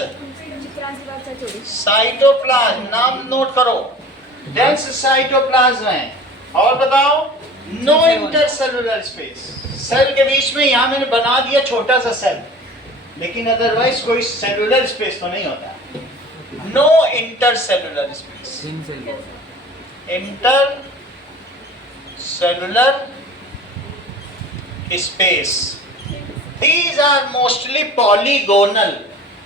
cytoplasm। नाम नोट करो, dense cytoplasm है। और बताओ, नो इंटरसेलुलर स्पेस। सेल के बीच में यहां मैंने बना दिया छोटा सा सेल, लेकिन अदरवाइज कोई सेलुलर स्पेस तो नहीं होता। No intercellular space, inter cellular space. These are mostly polygonal,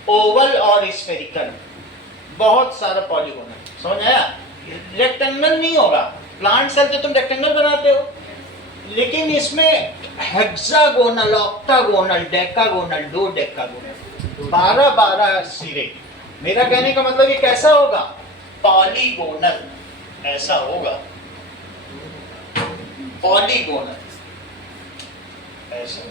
oval और spherical। बहुत सारा polygonal, समझ आया? रेक्टेंगल नहीं होगा। प्लांट सेल तो तुम रेक्टेंगल बनाते हो, लेकिन इसमें हेक्सागोनल, ऑक्टागोनल, डेकागोनल, दो डेकागोनल, 12 सिरे। मेरा कहने का मतलब ये कैसा होगा? पॉलीगोनल, ऐसा होगा पॉलीगोनल, ऐसा।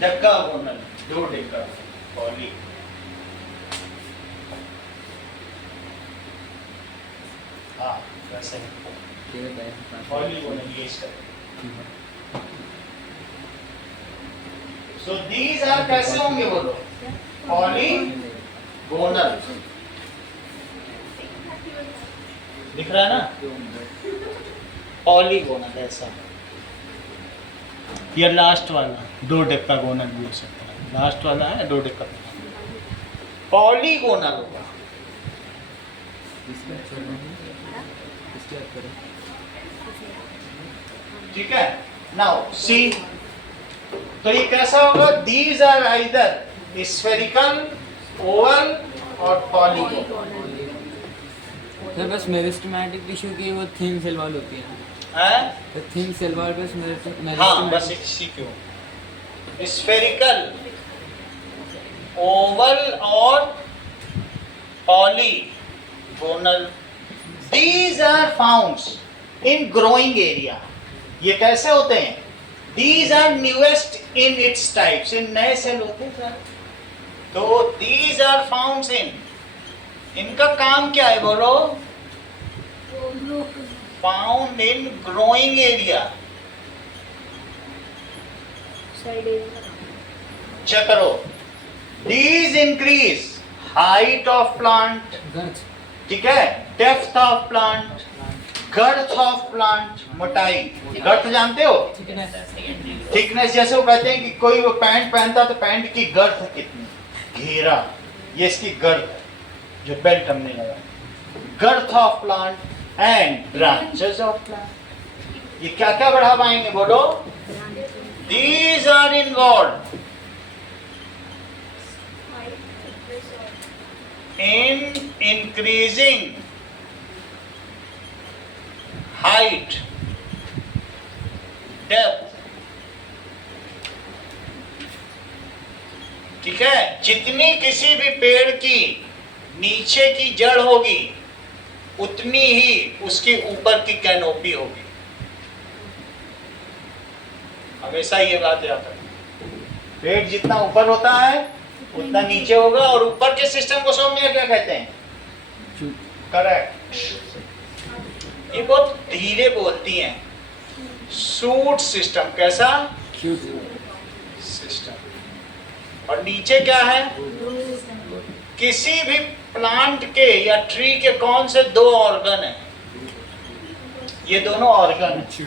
डेकागोनल, दो डेका, पॉली। हाँ वैसे पॉलीगोनल ये इसका। सो दीज आर कैसे होंगे बोलो? पॉलीगोनल। दिख रहा है ना? पॉलीगोनल ऐसा। ये लास्ट वाला 2 डेकागोनल भी हो सकता है। लास्ट वाला है 2 डेकागोनल। पॉलीगोनल होगा। ठीक है, नाउ सी। तो ये कैसा होगा? These are either spherical, oval और पॉलीगोनल। तो बस मेरिस्टेमेटिक टिश्यू की वो थिन सेल वॉल होती है, है? तो थिन सेल वॉल बस हाँ बस इसी क्यों स्फेरिकल, ओवल और polygonal. These are found in growing area. ये कैसे होते हैं? These are newest in its types. इन नए सेल होते हैं सर। तो दीज आर फाउंड इन, इनका काम क्या है बोलो? Found in growing area. Check करो। These increase height of plant, ठीक है, depth of plant, girth of plant, मोटाई। गर्थ जानते हो? थिकनेस। जैसे वो कहते हैं कि कोई वो पैंट पहनता तो पैंट की गर्थ कितनी, घेरा, ये इसकी गर्थ है जो बेल्ट हमने लगा। Girth of plant and branches of plant. ये क्या क्या बढ़ा पाएंगे बोलो? These are involve in increasing height, depth, ठीक है। जितनी किसी भी पेड़ की नीचे की जड़ होगी उतनी ही उसकी ऊपर की कैनोपी होगी। हमेशा ये बात याद रखना। पेड़ जितना ऊपर होता है उतना नीचे होगा। और ऊपर के सिस्टम को सौम्या क्या कहते हैं? करेक्ट। ये बहुत धीरे बोलती हैं। Shoot system. कैसा? सिस्टम। और नीचे क्या है? किसी भी प्लांट के या ट्री के कौन से 2 ऑर्गन है? ये दोनों ऑर्गन है।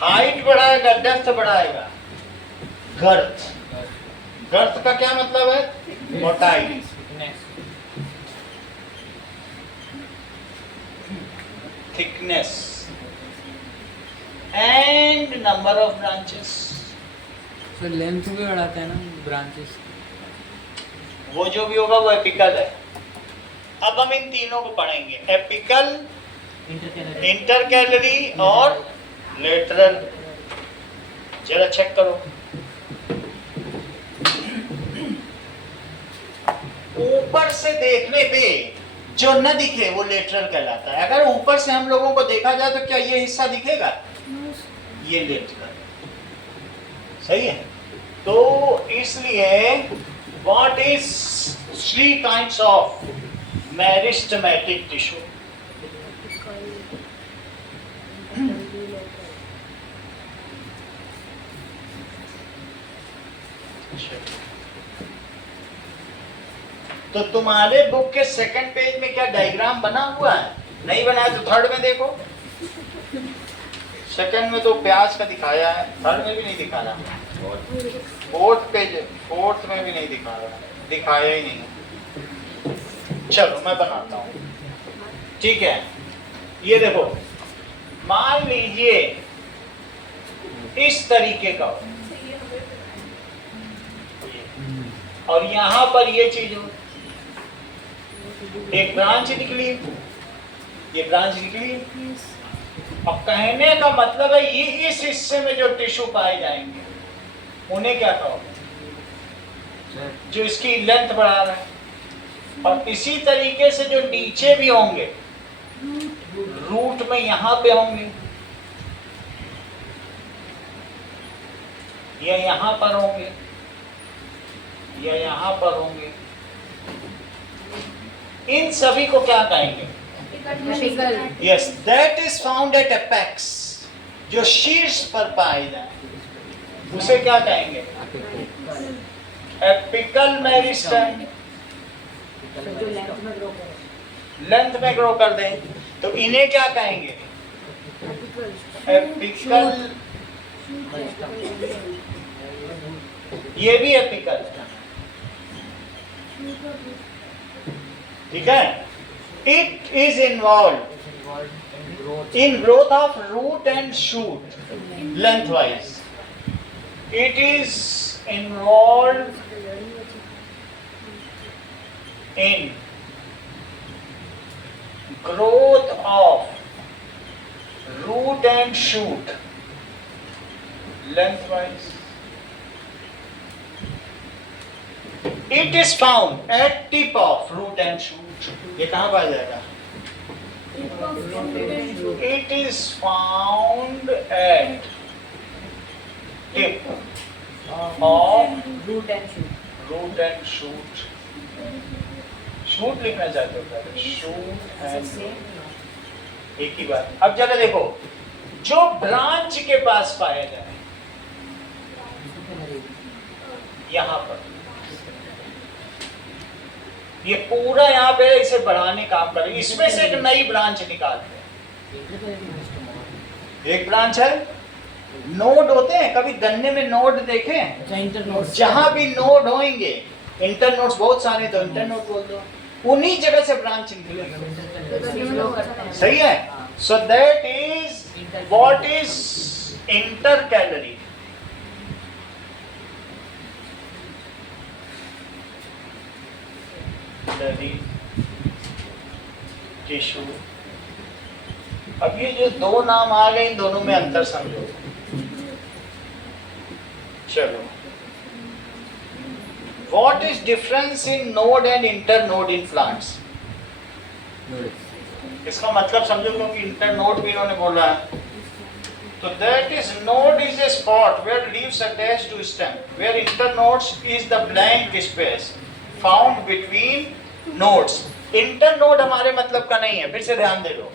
हाइट बढ़ाएगा, डेप्थ बढ़ाएगा, गर्थ। गर्थ का क्या मतलब है? मोटाई। Thickness and number of branches. तो लेंथ भी बढ़ाता है ना ब्रांचेस। वो जो भी होगा वो एपिकल है। अब हम इन तीनों को पढ़ेंगे, एपिकल, इंटरकैलरी और लेटरल। जरा चेक करो। ऊपर से देखने पे जो न दिखे वो लेटरल कहलाता है। अगर ऊपर से हम लोगों को देखा जाए तो क्या ये हिस्सा दिखेगा? ये लेटरल। सही है। तो इसलिए what is 3 kinds of meristematic tissue? तो तुम्हारे बुक के 2nd पेज में क्या डायग्राम बना हुआ है? नहीं बना है तो 3rd में देखो। 2nd में तो प्याज का दिखाया है, 3rd में भी नहीं दिखा रहा, 4th पेज, 4th में भी नहीं दिखा रहा, दिखाया ही नहीं। चलो मैं बनाता हूँ, ठीक है। ये देखो, मान लीजिए इस तरीके का हो और यहाँ पर ये चीज हो, एक ब्रांच निकली, ये ब्रांच निकली, और कहने का मतलब है ये इस हिस्से में जो टिश्यू पाए जाएंगे उन्हें क्या कहोगे? जो इसकी लेंथ बढ़ा रहा है। और इसी तरीके से जो नीचे भी होंगे, रूट में यहाँ पे होंगे या यहाँ पर होंगे या यहाँ पर होंगे, इन सभी को क्या कहेंगे? Apical. Yes, that is found at apex, जो शीर्ष पर पाए जाए उसे क्या कहेंगे? Apical meristem. जो लेंथ में ग्रो करे. लेंथ में ग्रो कर दें तो इन्हें क्या कहेंगे? एपिकल। ये भी एपिकल है, ठीक है। It is involve in growth of root and shoot lengthwise. It is involve in growth of root and shoot lengthwise. It is found at tip of root and shoot. ये कहाँ पाया जाएगा? It is found at tip of Root and shoot. root and shoot. Shoot लिखना चाहते हो पहले, shoot and एक ही बात। अब जरा देखो, जो ब्रांच के पास पाया जाए यहां पर, ये पूरा यहाँ पे इसे बढ़ाने काम करें, इसमें से एक नई ब्रांच निकालते हैं। एक ब्रांच है, नोड होते हैं, कभी गन्ने में नोड देखे हैं? जहां भी नोड होंगे, इंटर नोड्स बहुत सारे, तो इंटर नोड बोल दो, उन्हीं जगह से ब्रांच निकलेगी। सही है। So that is what is inter calorie. Tissue. अब ये जो दो नाम आ गए, इन दोनों में अंतर समझो। चलो, what is difference in node and internode in plants? इसका मतलब समझो, क्योंकि इंटरनोड भी इन्होंने बोला है। तो that is node is a spot where leaves attached to stem, where internodes is the blank space found between nodes. Internode हमारे मतलब का नहीं है, फिर से ध्यान दे लो।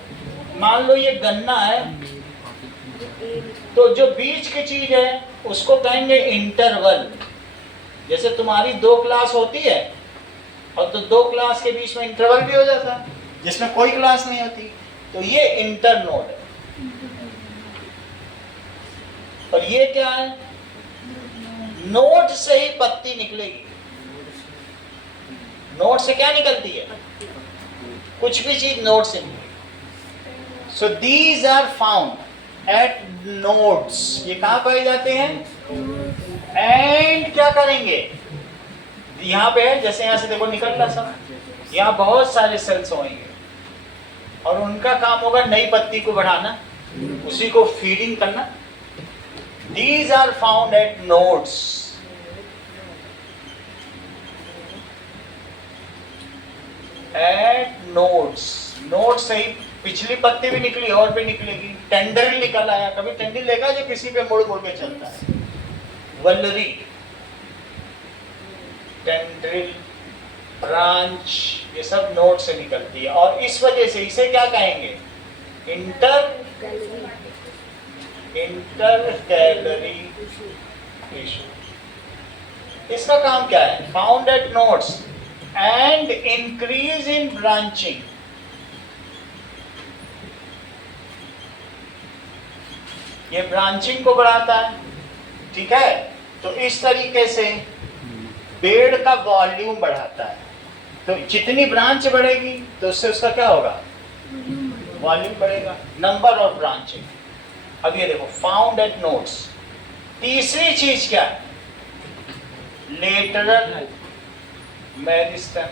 मान लो ये गन्ना है, तो जो बीच की चीज है उसको कहेंगे इंटरवल। जैसे तुम्हारी 2 क्लास होती है, और तो 2 क्लास के बीच में इंटरवल भी हो जाता है, जिसमें कोई क्लास नहीं होती, तो ये इंटरनोड है। और ये क्या है? नोड से ही पत्ती निकलेगी। नोड से क्या निकलती है? कुछ भी चीज नोड से निकलेगी। So these are found at nodes. ये कहां पाए जाते हैं? एंड क्या करेंगे? यहाँ पे है, जैसे यहाँ से देखो निकल रहा सब, यहाँ बहुत सारे सेल्स होंगे, और उनका काम होगा नई पत्ती को बढ़ाना, उसी को फीडिंग करना। These are found at nodes. At nodes. Node से ही पिछली पत्ती भी निकली और भी निकलेगी। टेंडरिल निकल आया, कभी टेंडरिल देखा जो किसी पे मुड़ मुड़ के चलता है? वल्लरी, टेंड्रिल, ब्रांच, ये सब नोड से निकलती है, और इस वजह से इसे क्या कहेंगे? Inter calorie tissue. इसका काम क्या है? Found at nodes and increase in branching. ये ब्रांचिंग को बढ़ाता है, ठीक है। तो इस तरीके से पेड़ का वॉल्यूम बढ़ाता है। तो जितनी ब्रांच बढ़ेगी तो उससे उसका क्या होगा? वॉल्यूम बढ़ेगा, नंबर ऑफ ब्रांचेज। अब ये देखो, फाउंड एट नोड्स। तीसरी चीज क्या है? Lateral meristem.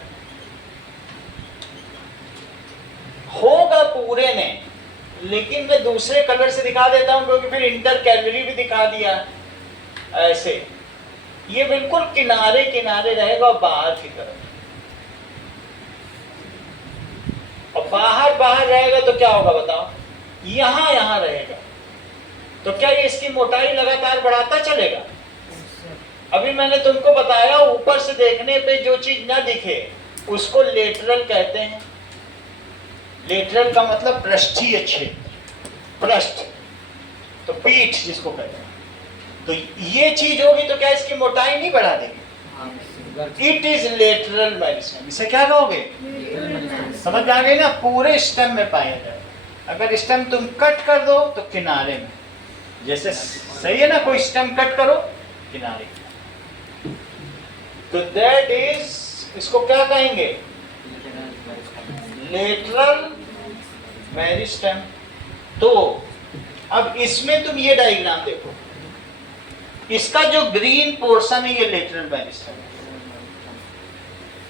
होगा पूरे ने, लेकिन मैं दूसरे कलर से दिखा देता हूं, क्योंकि फिर इंटर कैलरी भी दिखा दिया ऐसे। ये बिल्कुल किनारे किनारे रहेगा और बाहर की तरफ, और बाहर बाहर रहेगा तो क्या होगा बताओ? यहां यहां रहेगा। तो क्या ये इसकी मोटाई लगातार बढ़ाता चलेगा? अभी मैंने तुमको बताया, ऊपर से देखने पे जो चीज ना दिखे उसको लेटरल कहते हैं। लेटरल का मतलब पृष्ठीय क्षेत्र, पृष्ठ, तो पीठ जिसको कहते हैं। तो ये चीज होगी तो क्या इसकी मोटाई नहीं बढ़ा देगी? It is lateral meristem. इसे क्या कहोगे? समझ आ गई ना? पूरे स्टेम में पाया जाए। अगर स्टेम तुम कट कर दो तो किनारे में, जैसे सही है ना, कोई स्टेम कट करो किनारे, तो दैट इज, इसको क्या कहेंगे? Lateral meristem. तो अब इसमें तुम ये डायग्राम देखो, इसका जो ग्रीन पोर्शन है ये लेटरल मेरिस्टेम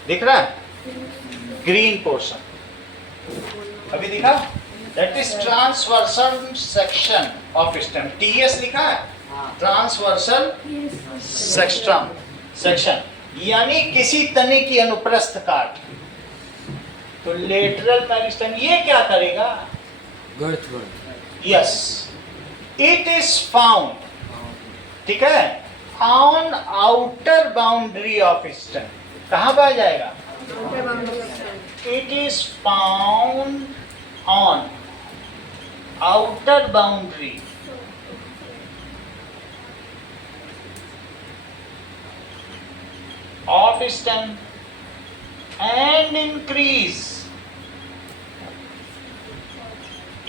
दिख रहा है, ग्रीन पोर्शन अभी दिखा, that is transversal section of stem. TS लिखा है, ट्रांसवर्सल सेक्शन, यानी किसी तने की अनुप्रस्थ काट। तो लेटरल मेरिस्टेम ये क्या करेगा? यस, इट इज फाउंड, ठीक है, on outer boundary of stem. कहां पाया जाएगा? It is found on outer boundary of stem and increase।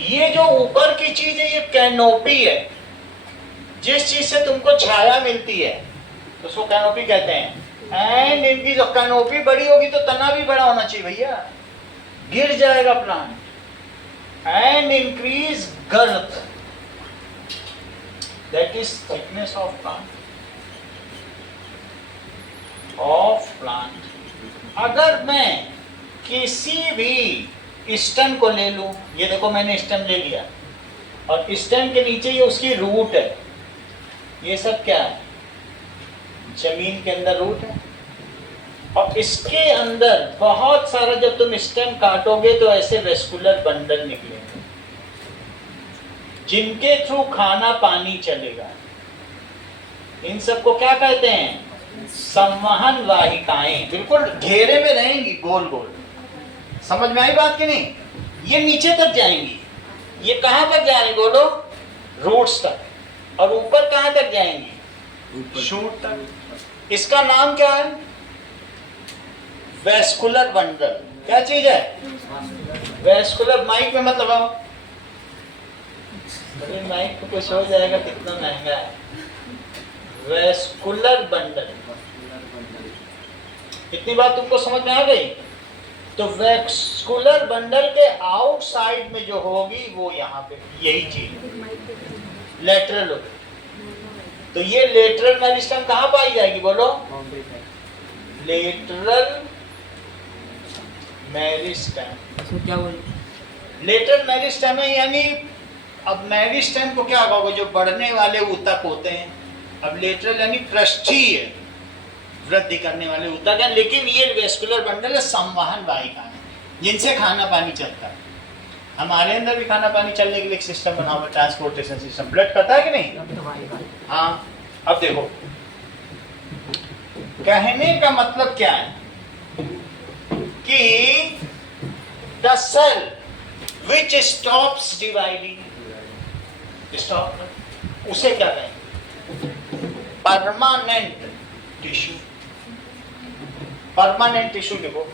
ये जो ऊपर की चीज है ये कैनोपी है, जिस चीज से तुमको छाया मिलती है तो उसको कैनोपी कहते हैं। एंड इनकी जो कैनोपी बड़ी होगी तो तना भी बड़ा होना चाहिए भैया, गिर जाएगा plant. And increase girth, that is thickness of plant, of plant. अगर मैं किसी भी स्टेम को ले लूं, ये देखो मैंने स्टेम ले लिया और स्टेम के नीचे ये उसकी रूट है, ये सब क्या है? जमीन के अंदर रूट है, और इसके अंदर बहुत सारा, जब तुम स्टेम काटोगे तो ऐसे वेस्कुलर बंडल निकलेंगे जिनके थ्रू खाना पानी चलेगा। इन सबको क्या कहते हैं? संवहन वाहिकाएं। बिल्कुल घेरे में रहेंगी, गोल गोल। समझ में आई बात कि नहीं? ये नीचे तक जाएंगी। ये कहां तक जा रही बोलो? रूट्स तक। और ऊपर कहां तक जाएंगी? शूट तक। इसका नाम क्या है? Vascular bundle. क्या चीज है? वेस्कुलर। माइक में मत लगाओ, माइक को कुछ हो जाएगा, कितना महंगा है। वेस्कुलर बंडल, इतनी बात तुमको समझ में आ गई? तो वेस्कुलर बंडल के आउटसाइड में जो होगी वो यहाँ पे यही चीज लेटरल होगी। तो ये लेटरल मेरिस्टेम कहाँ पाई जाएगी बोलो? Lateral meristem. क्या बोल? लेटरल मेरिस्टेम है, यानी अब मेरिस्टेम को क्या कहोगे? जो बढ़ने वाले ऊतक होते हैं। अब लेटरल यानी पृष्ठीय वृद्धि करने वाले ऊतक है, लेकिन ये वेस्कुलर बंडल है, संवहन वाहिकाएं जिनसे खाना पानी चलता है। हमारे अंदर भी खाना पानी चलने के लिए एक सिस्टम बना हुआ, ट्रांसपोर्टेशन सिस्टम। ब्लड करता है कि नहीं? हाँ। अब देखो, कहने का मतलब क्या है कि the cell which stops dividing, stop, उसे क्या कहें? Permanent tissue. परमानेंट टिश्यू लिखो।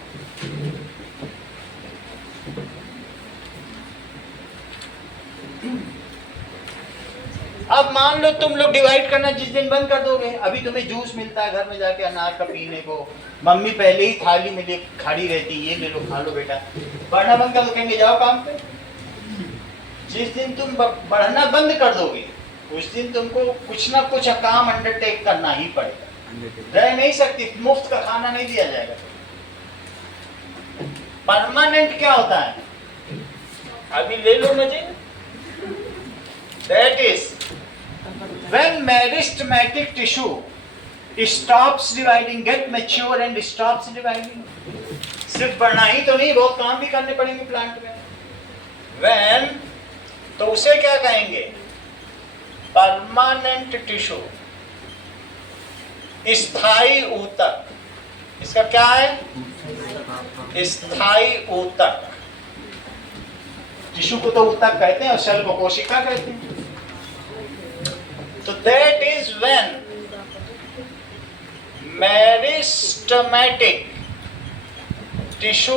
अब मान लो तुम लोग डिवाइड करना जिस दिन बंद कर दोगे, अभी तुम्हें जूस मिलता है घर में जाके अनार का पीने को, मम्मी पहले ही थाली में ले खड़ी रहती, ये ले लो खा लो बेटा, बढ़ना बंद कर दो, कहेंगे जाओ काम पे। जिस दिन तुम बढ़ना बंद कर दोगे उस दिन तुमको कुछ ना कुछ काम अंडरटेक करना ही पड़ेगा, रह नहीं सकती, मुफ्त का खाना नहीं दिया जाएगा। परमानेंट क्या होता है? अभी ले लो मुझे। That is when meristematic tissue stops dividing, get mature and stops dividing। सिर्फ बढ़ना ही तो नहीं, बहुत काम भी करने पड़ेंगे प्लांट में। when, तो उसे क्या कहेंगे? परमानेंट टिश्यू, स्थायी ऊतक। इसका क्या है? स्थायी ऊतक। टिश्यू को तो ऊतक कहते हैं और सेल को कोशिका कहते हैं। तो that is when meristematic tissue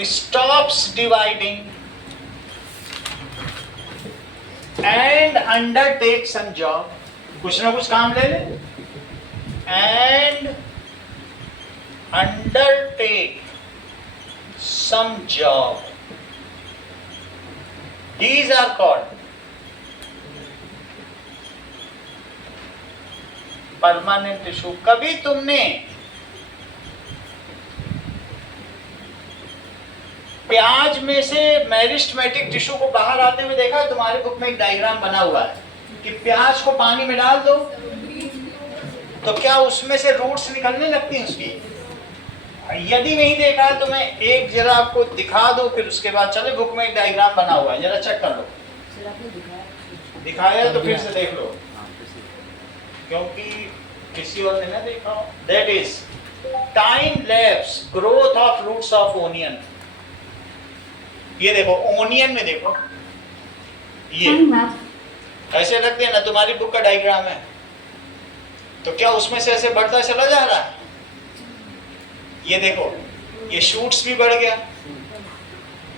stops dividing and undertake some job, कुछ ना कुछ काम ले ले, and undertake some job. These are called permanent tissue. कभी तुमने प्याज में से मेरिस्टेमेटिक टिश्यू को बाहर आते हुए देखा? तुम्हारे बुक में एक डायग्राम बना हुआ है कि प्याज को पानी में डाल दो तो क्या उसमें से रूट्स निकलने लगती हैं उसकी? यदि नहीं देखा तो मैं एक जरा आपको दिखा दो, फिर उसके बाद चले। बुक में एक डायग्राम बना हुआ है, जरा चेक कर लो। दिखाया तो फिर से देख लो, क्योंकि किसी और ने ना देखा। That is time lapse growth of roots of onion. ये देखो, ओनियन में देखो, ये ऐसे लगते हैं ना, तुम्हारी बुक का डायग्राम है, तो क्या उसमें से ऐसे बढ़ता चला जा रहा है? ये देखो, ये शूट्स भी बढ़ गया,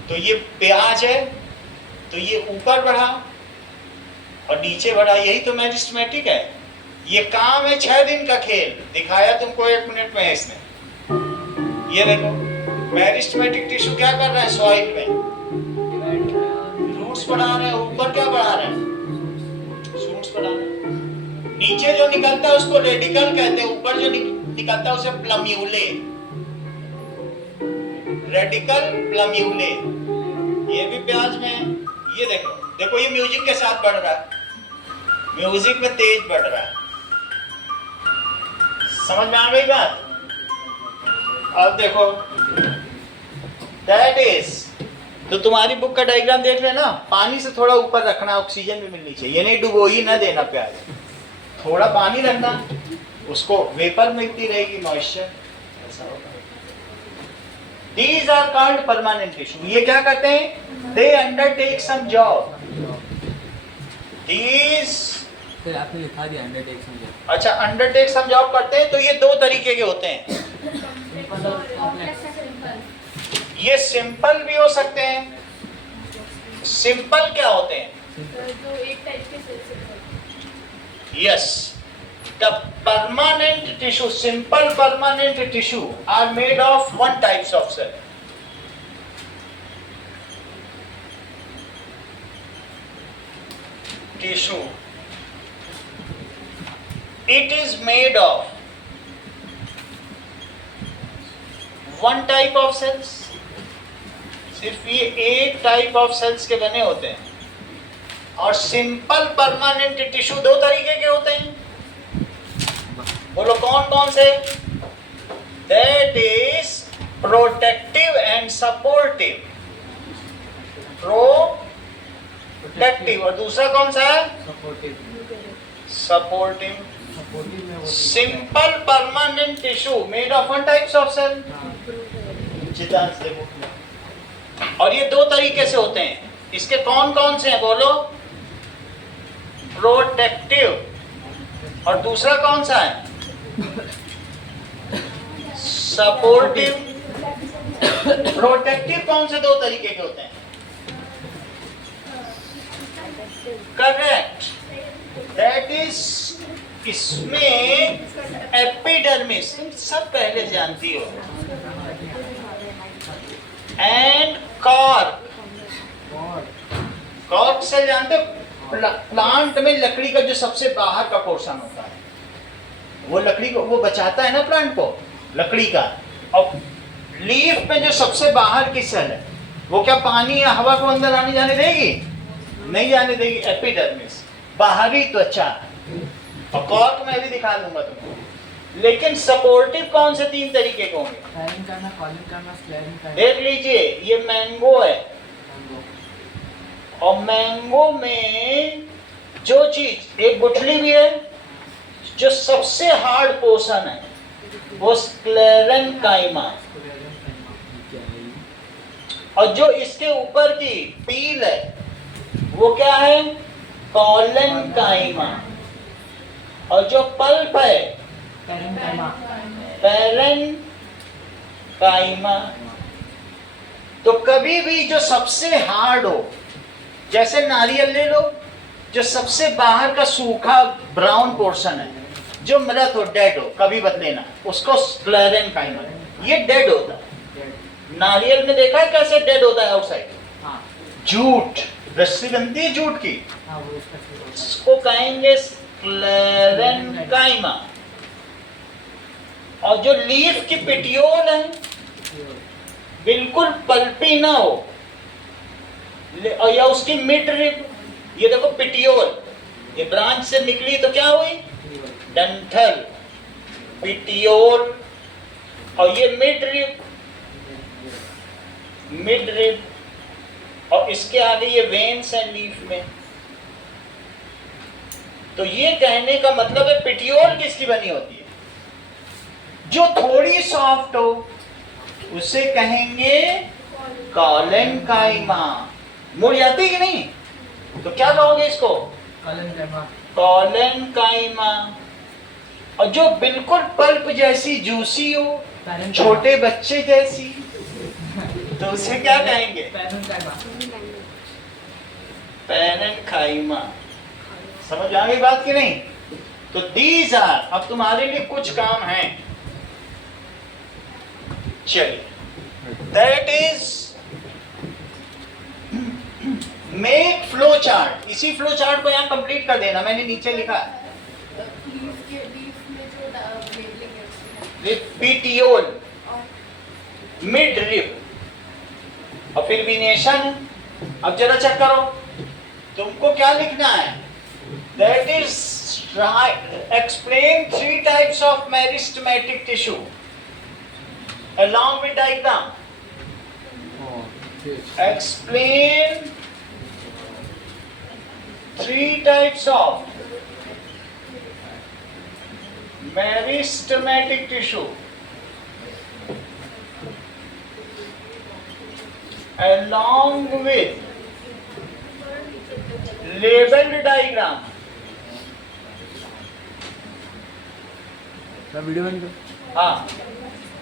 तो ये प्याज है, तो ये ऊपर बढ़ा और नीचे बढ़ा। यही तो मेरिस्टेमेटिक है। ये काम है 6 दिन का खेल। दिखाया तुमको 1 मिनट में इसने। ये देखो, मेरिस्टेमेटिक टिश्यू क्या कर रहा है? सॉइल में रूट्स बढ़ा रहे हैं। ऊपर क्या बढ़ा रहे हैं? शूट्स बढ़ा रहे हैं। नीचे जो निकलता है उसको रेडिकल कहते हैं, ऊपर जो निकलता है उसे प्लम्यूले। रेडिकल, प्लम्यूले। ये भी प्याज में है। ये देखो, देखो ये म्यूजिक के साथ बढ़ रहा है, म्यूजिक में तेज बढ़ रहा है। समझ में आ गई बात? अब देखो, दैट इज, तो तुम्हारी बुक का डायग्राम देख लेना। पानी से थोड़ा ऊपर रखना, ऑक्सीजन भी मिलनी चाहिए। नहीं डुबो ही ना देना प्याज, थोड़ा पानी रखना, उसको वेपर मिलती रहेगी, मॉइस्चर ऐसा होगा। These are called permanent tissue. ये क्या करते हैं? They undertake some job. These, फिर आपने लिखा दिया अंडरटेक समझा। अच्छा, अंडरटेक सम जॉब करते हैं। तो ये 2 तरीके के होते हैं। ये सिंपल भी हो सकते हैं। सिंपल क्या होते हैं? जो एक टाइप के सेल से Yes, the permanent tissue, simple permanent tissue are made of one types of cell. Tissue. It is made of one type of cells. सिर्फ ये एक टाइप ऑफ सेल्स के बने होते हैं। और सिंपल परमानेंट टिश्यू 2 तरीके के होते हैं। बोलो कौन कौन से? That is protective and supportive. Protective, और दूसरा कौन सा है? Supportive. Simple permanent tissue made of one types of cell. और ये 2 तरीके से होते हैं। इसके कौन कौन से हैं? बोलो। प्रोटेक्टिव, और दूसरा कौन सा है? सपोर्टिव। प्रोटेक्टिव कौन से 2 तरीके के होते हैं? करेक्ट, दैट इज, इसमें एपिडर्मिस, सब पहले जानती हो, एंड कॉर्क। कॉर्क से जानते हो? प्लांट में लकड़ी का जो सबसे बाहर का पोर्शन होता है, वो लकड़ी को वो बचाता है ना प्लांट को, लकड़ी का। और लीफ में जो सबसे बाहर की सेल है, वो क्या पानी या हवा को अंदर आने जाने देगी? नहीं जाने देगी। एपिडर्मिस, बाहरी त्वचा। और कॉर्क में भी दिखा दूंगा तुमको। लेकिन सपोर्टिव कौन से 3 तरीके के होंगे? देख लीजिए, ये मैंगो है, और मैंगो में जो चीज, एक गुठली भी है, जो सबसे हार्ड पोर्शन है वो स्क्लेरेन्काइमा, और जो इसके ऊपर की पील है वो क्या है, कॉलेन्काइमा, और जो पल्प है पैरेन्काइमा। तो कभी भी जो सबसे हार्ड हो, जैसे नारियल ले लो, जो सबसे बाहर का सूखा ब्राउन पोर्शन है, जो मृत हो, डेड हो, कभी मत लेना उसको, स्क्लेरेन्काइमा, ये डेड होता है। नारियल में देखा है कैसे डेड होता है आउटसाइड, जूट, रस्सी बनती है जूट की, इसको कहेंगे स्क्लेरेन्काइमा। और जो लीफ की पिटियोल है बिल्कुल पल्पी ना हो, और या उसकी मिड रिब, ये देखो पिटियोल, ये ब्रांच से निकली तो क्या हुई, डंठल, पिटियोल, और ये मिड रिब, और इसके आगे ये वेन्स हैं लीफ में। तो ये कहने का मतलब है पिटियोल किसकी बनी होती है, जो थोड़ी सॉफ्ट हो उसे कहेंगे कॉलेन्काइमा। मुड़ जाती कि नहीं, तो क्या कहोगे इसको, कॉलेन्काइमा। और जो बिल्कुल पल्प जैसी जूसी हो, छोटे बच्चे जैसी, तो उसे क्या कहेंगे, पैरेन्काइमा। समझ आ गई बात कि नहीं। तो दीज आर, अब तुम्हारे लिए कुछ काम है, चलिए, that is make flow chart. इसी फ्लो चार्ट को यहां कंप्लीट कर देना, मैंने नीचे लिखा है, पिटियोल, मिड रिब, और फिर विनेशन। अब जरा चेक करो, तुमको क्या लिखना है, that is explain 3 types of meristematic tissue along with diagram. Explain 3 types of meristematic tissue along with labeled diagram. Video बंद कर। हाँ,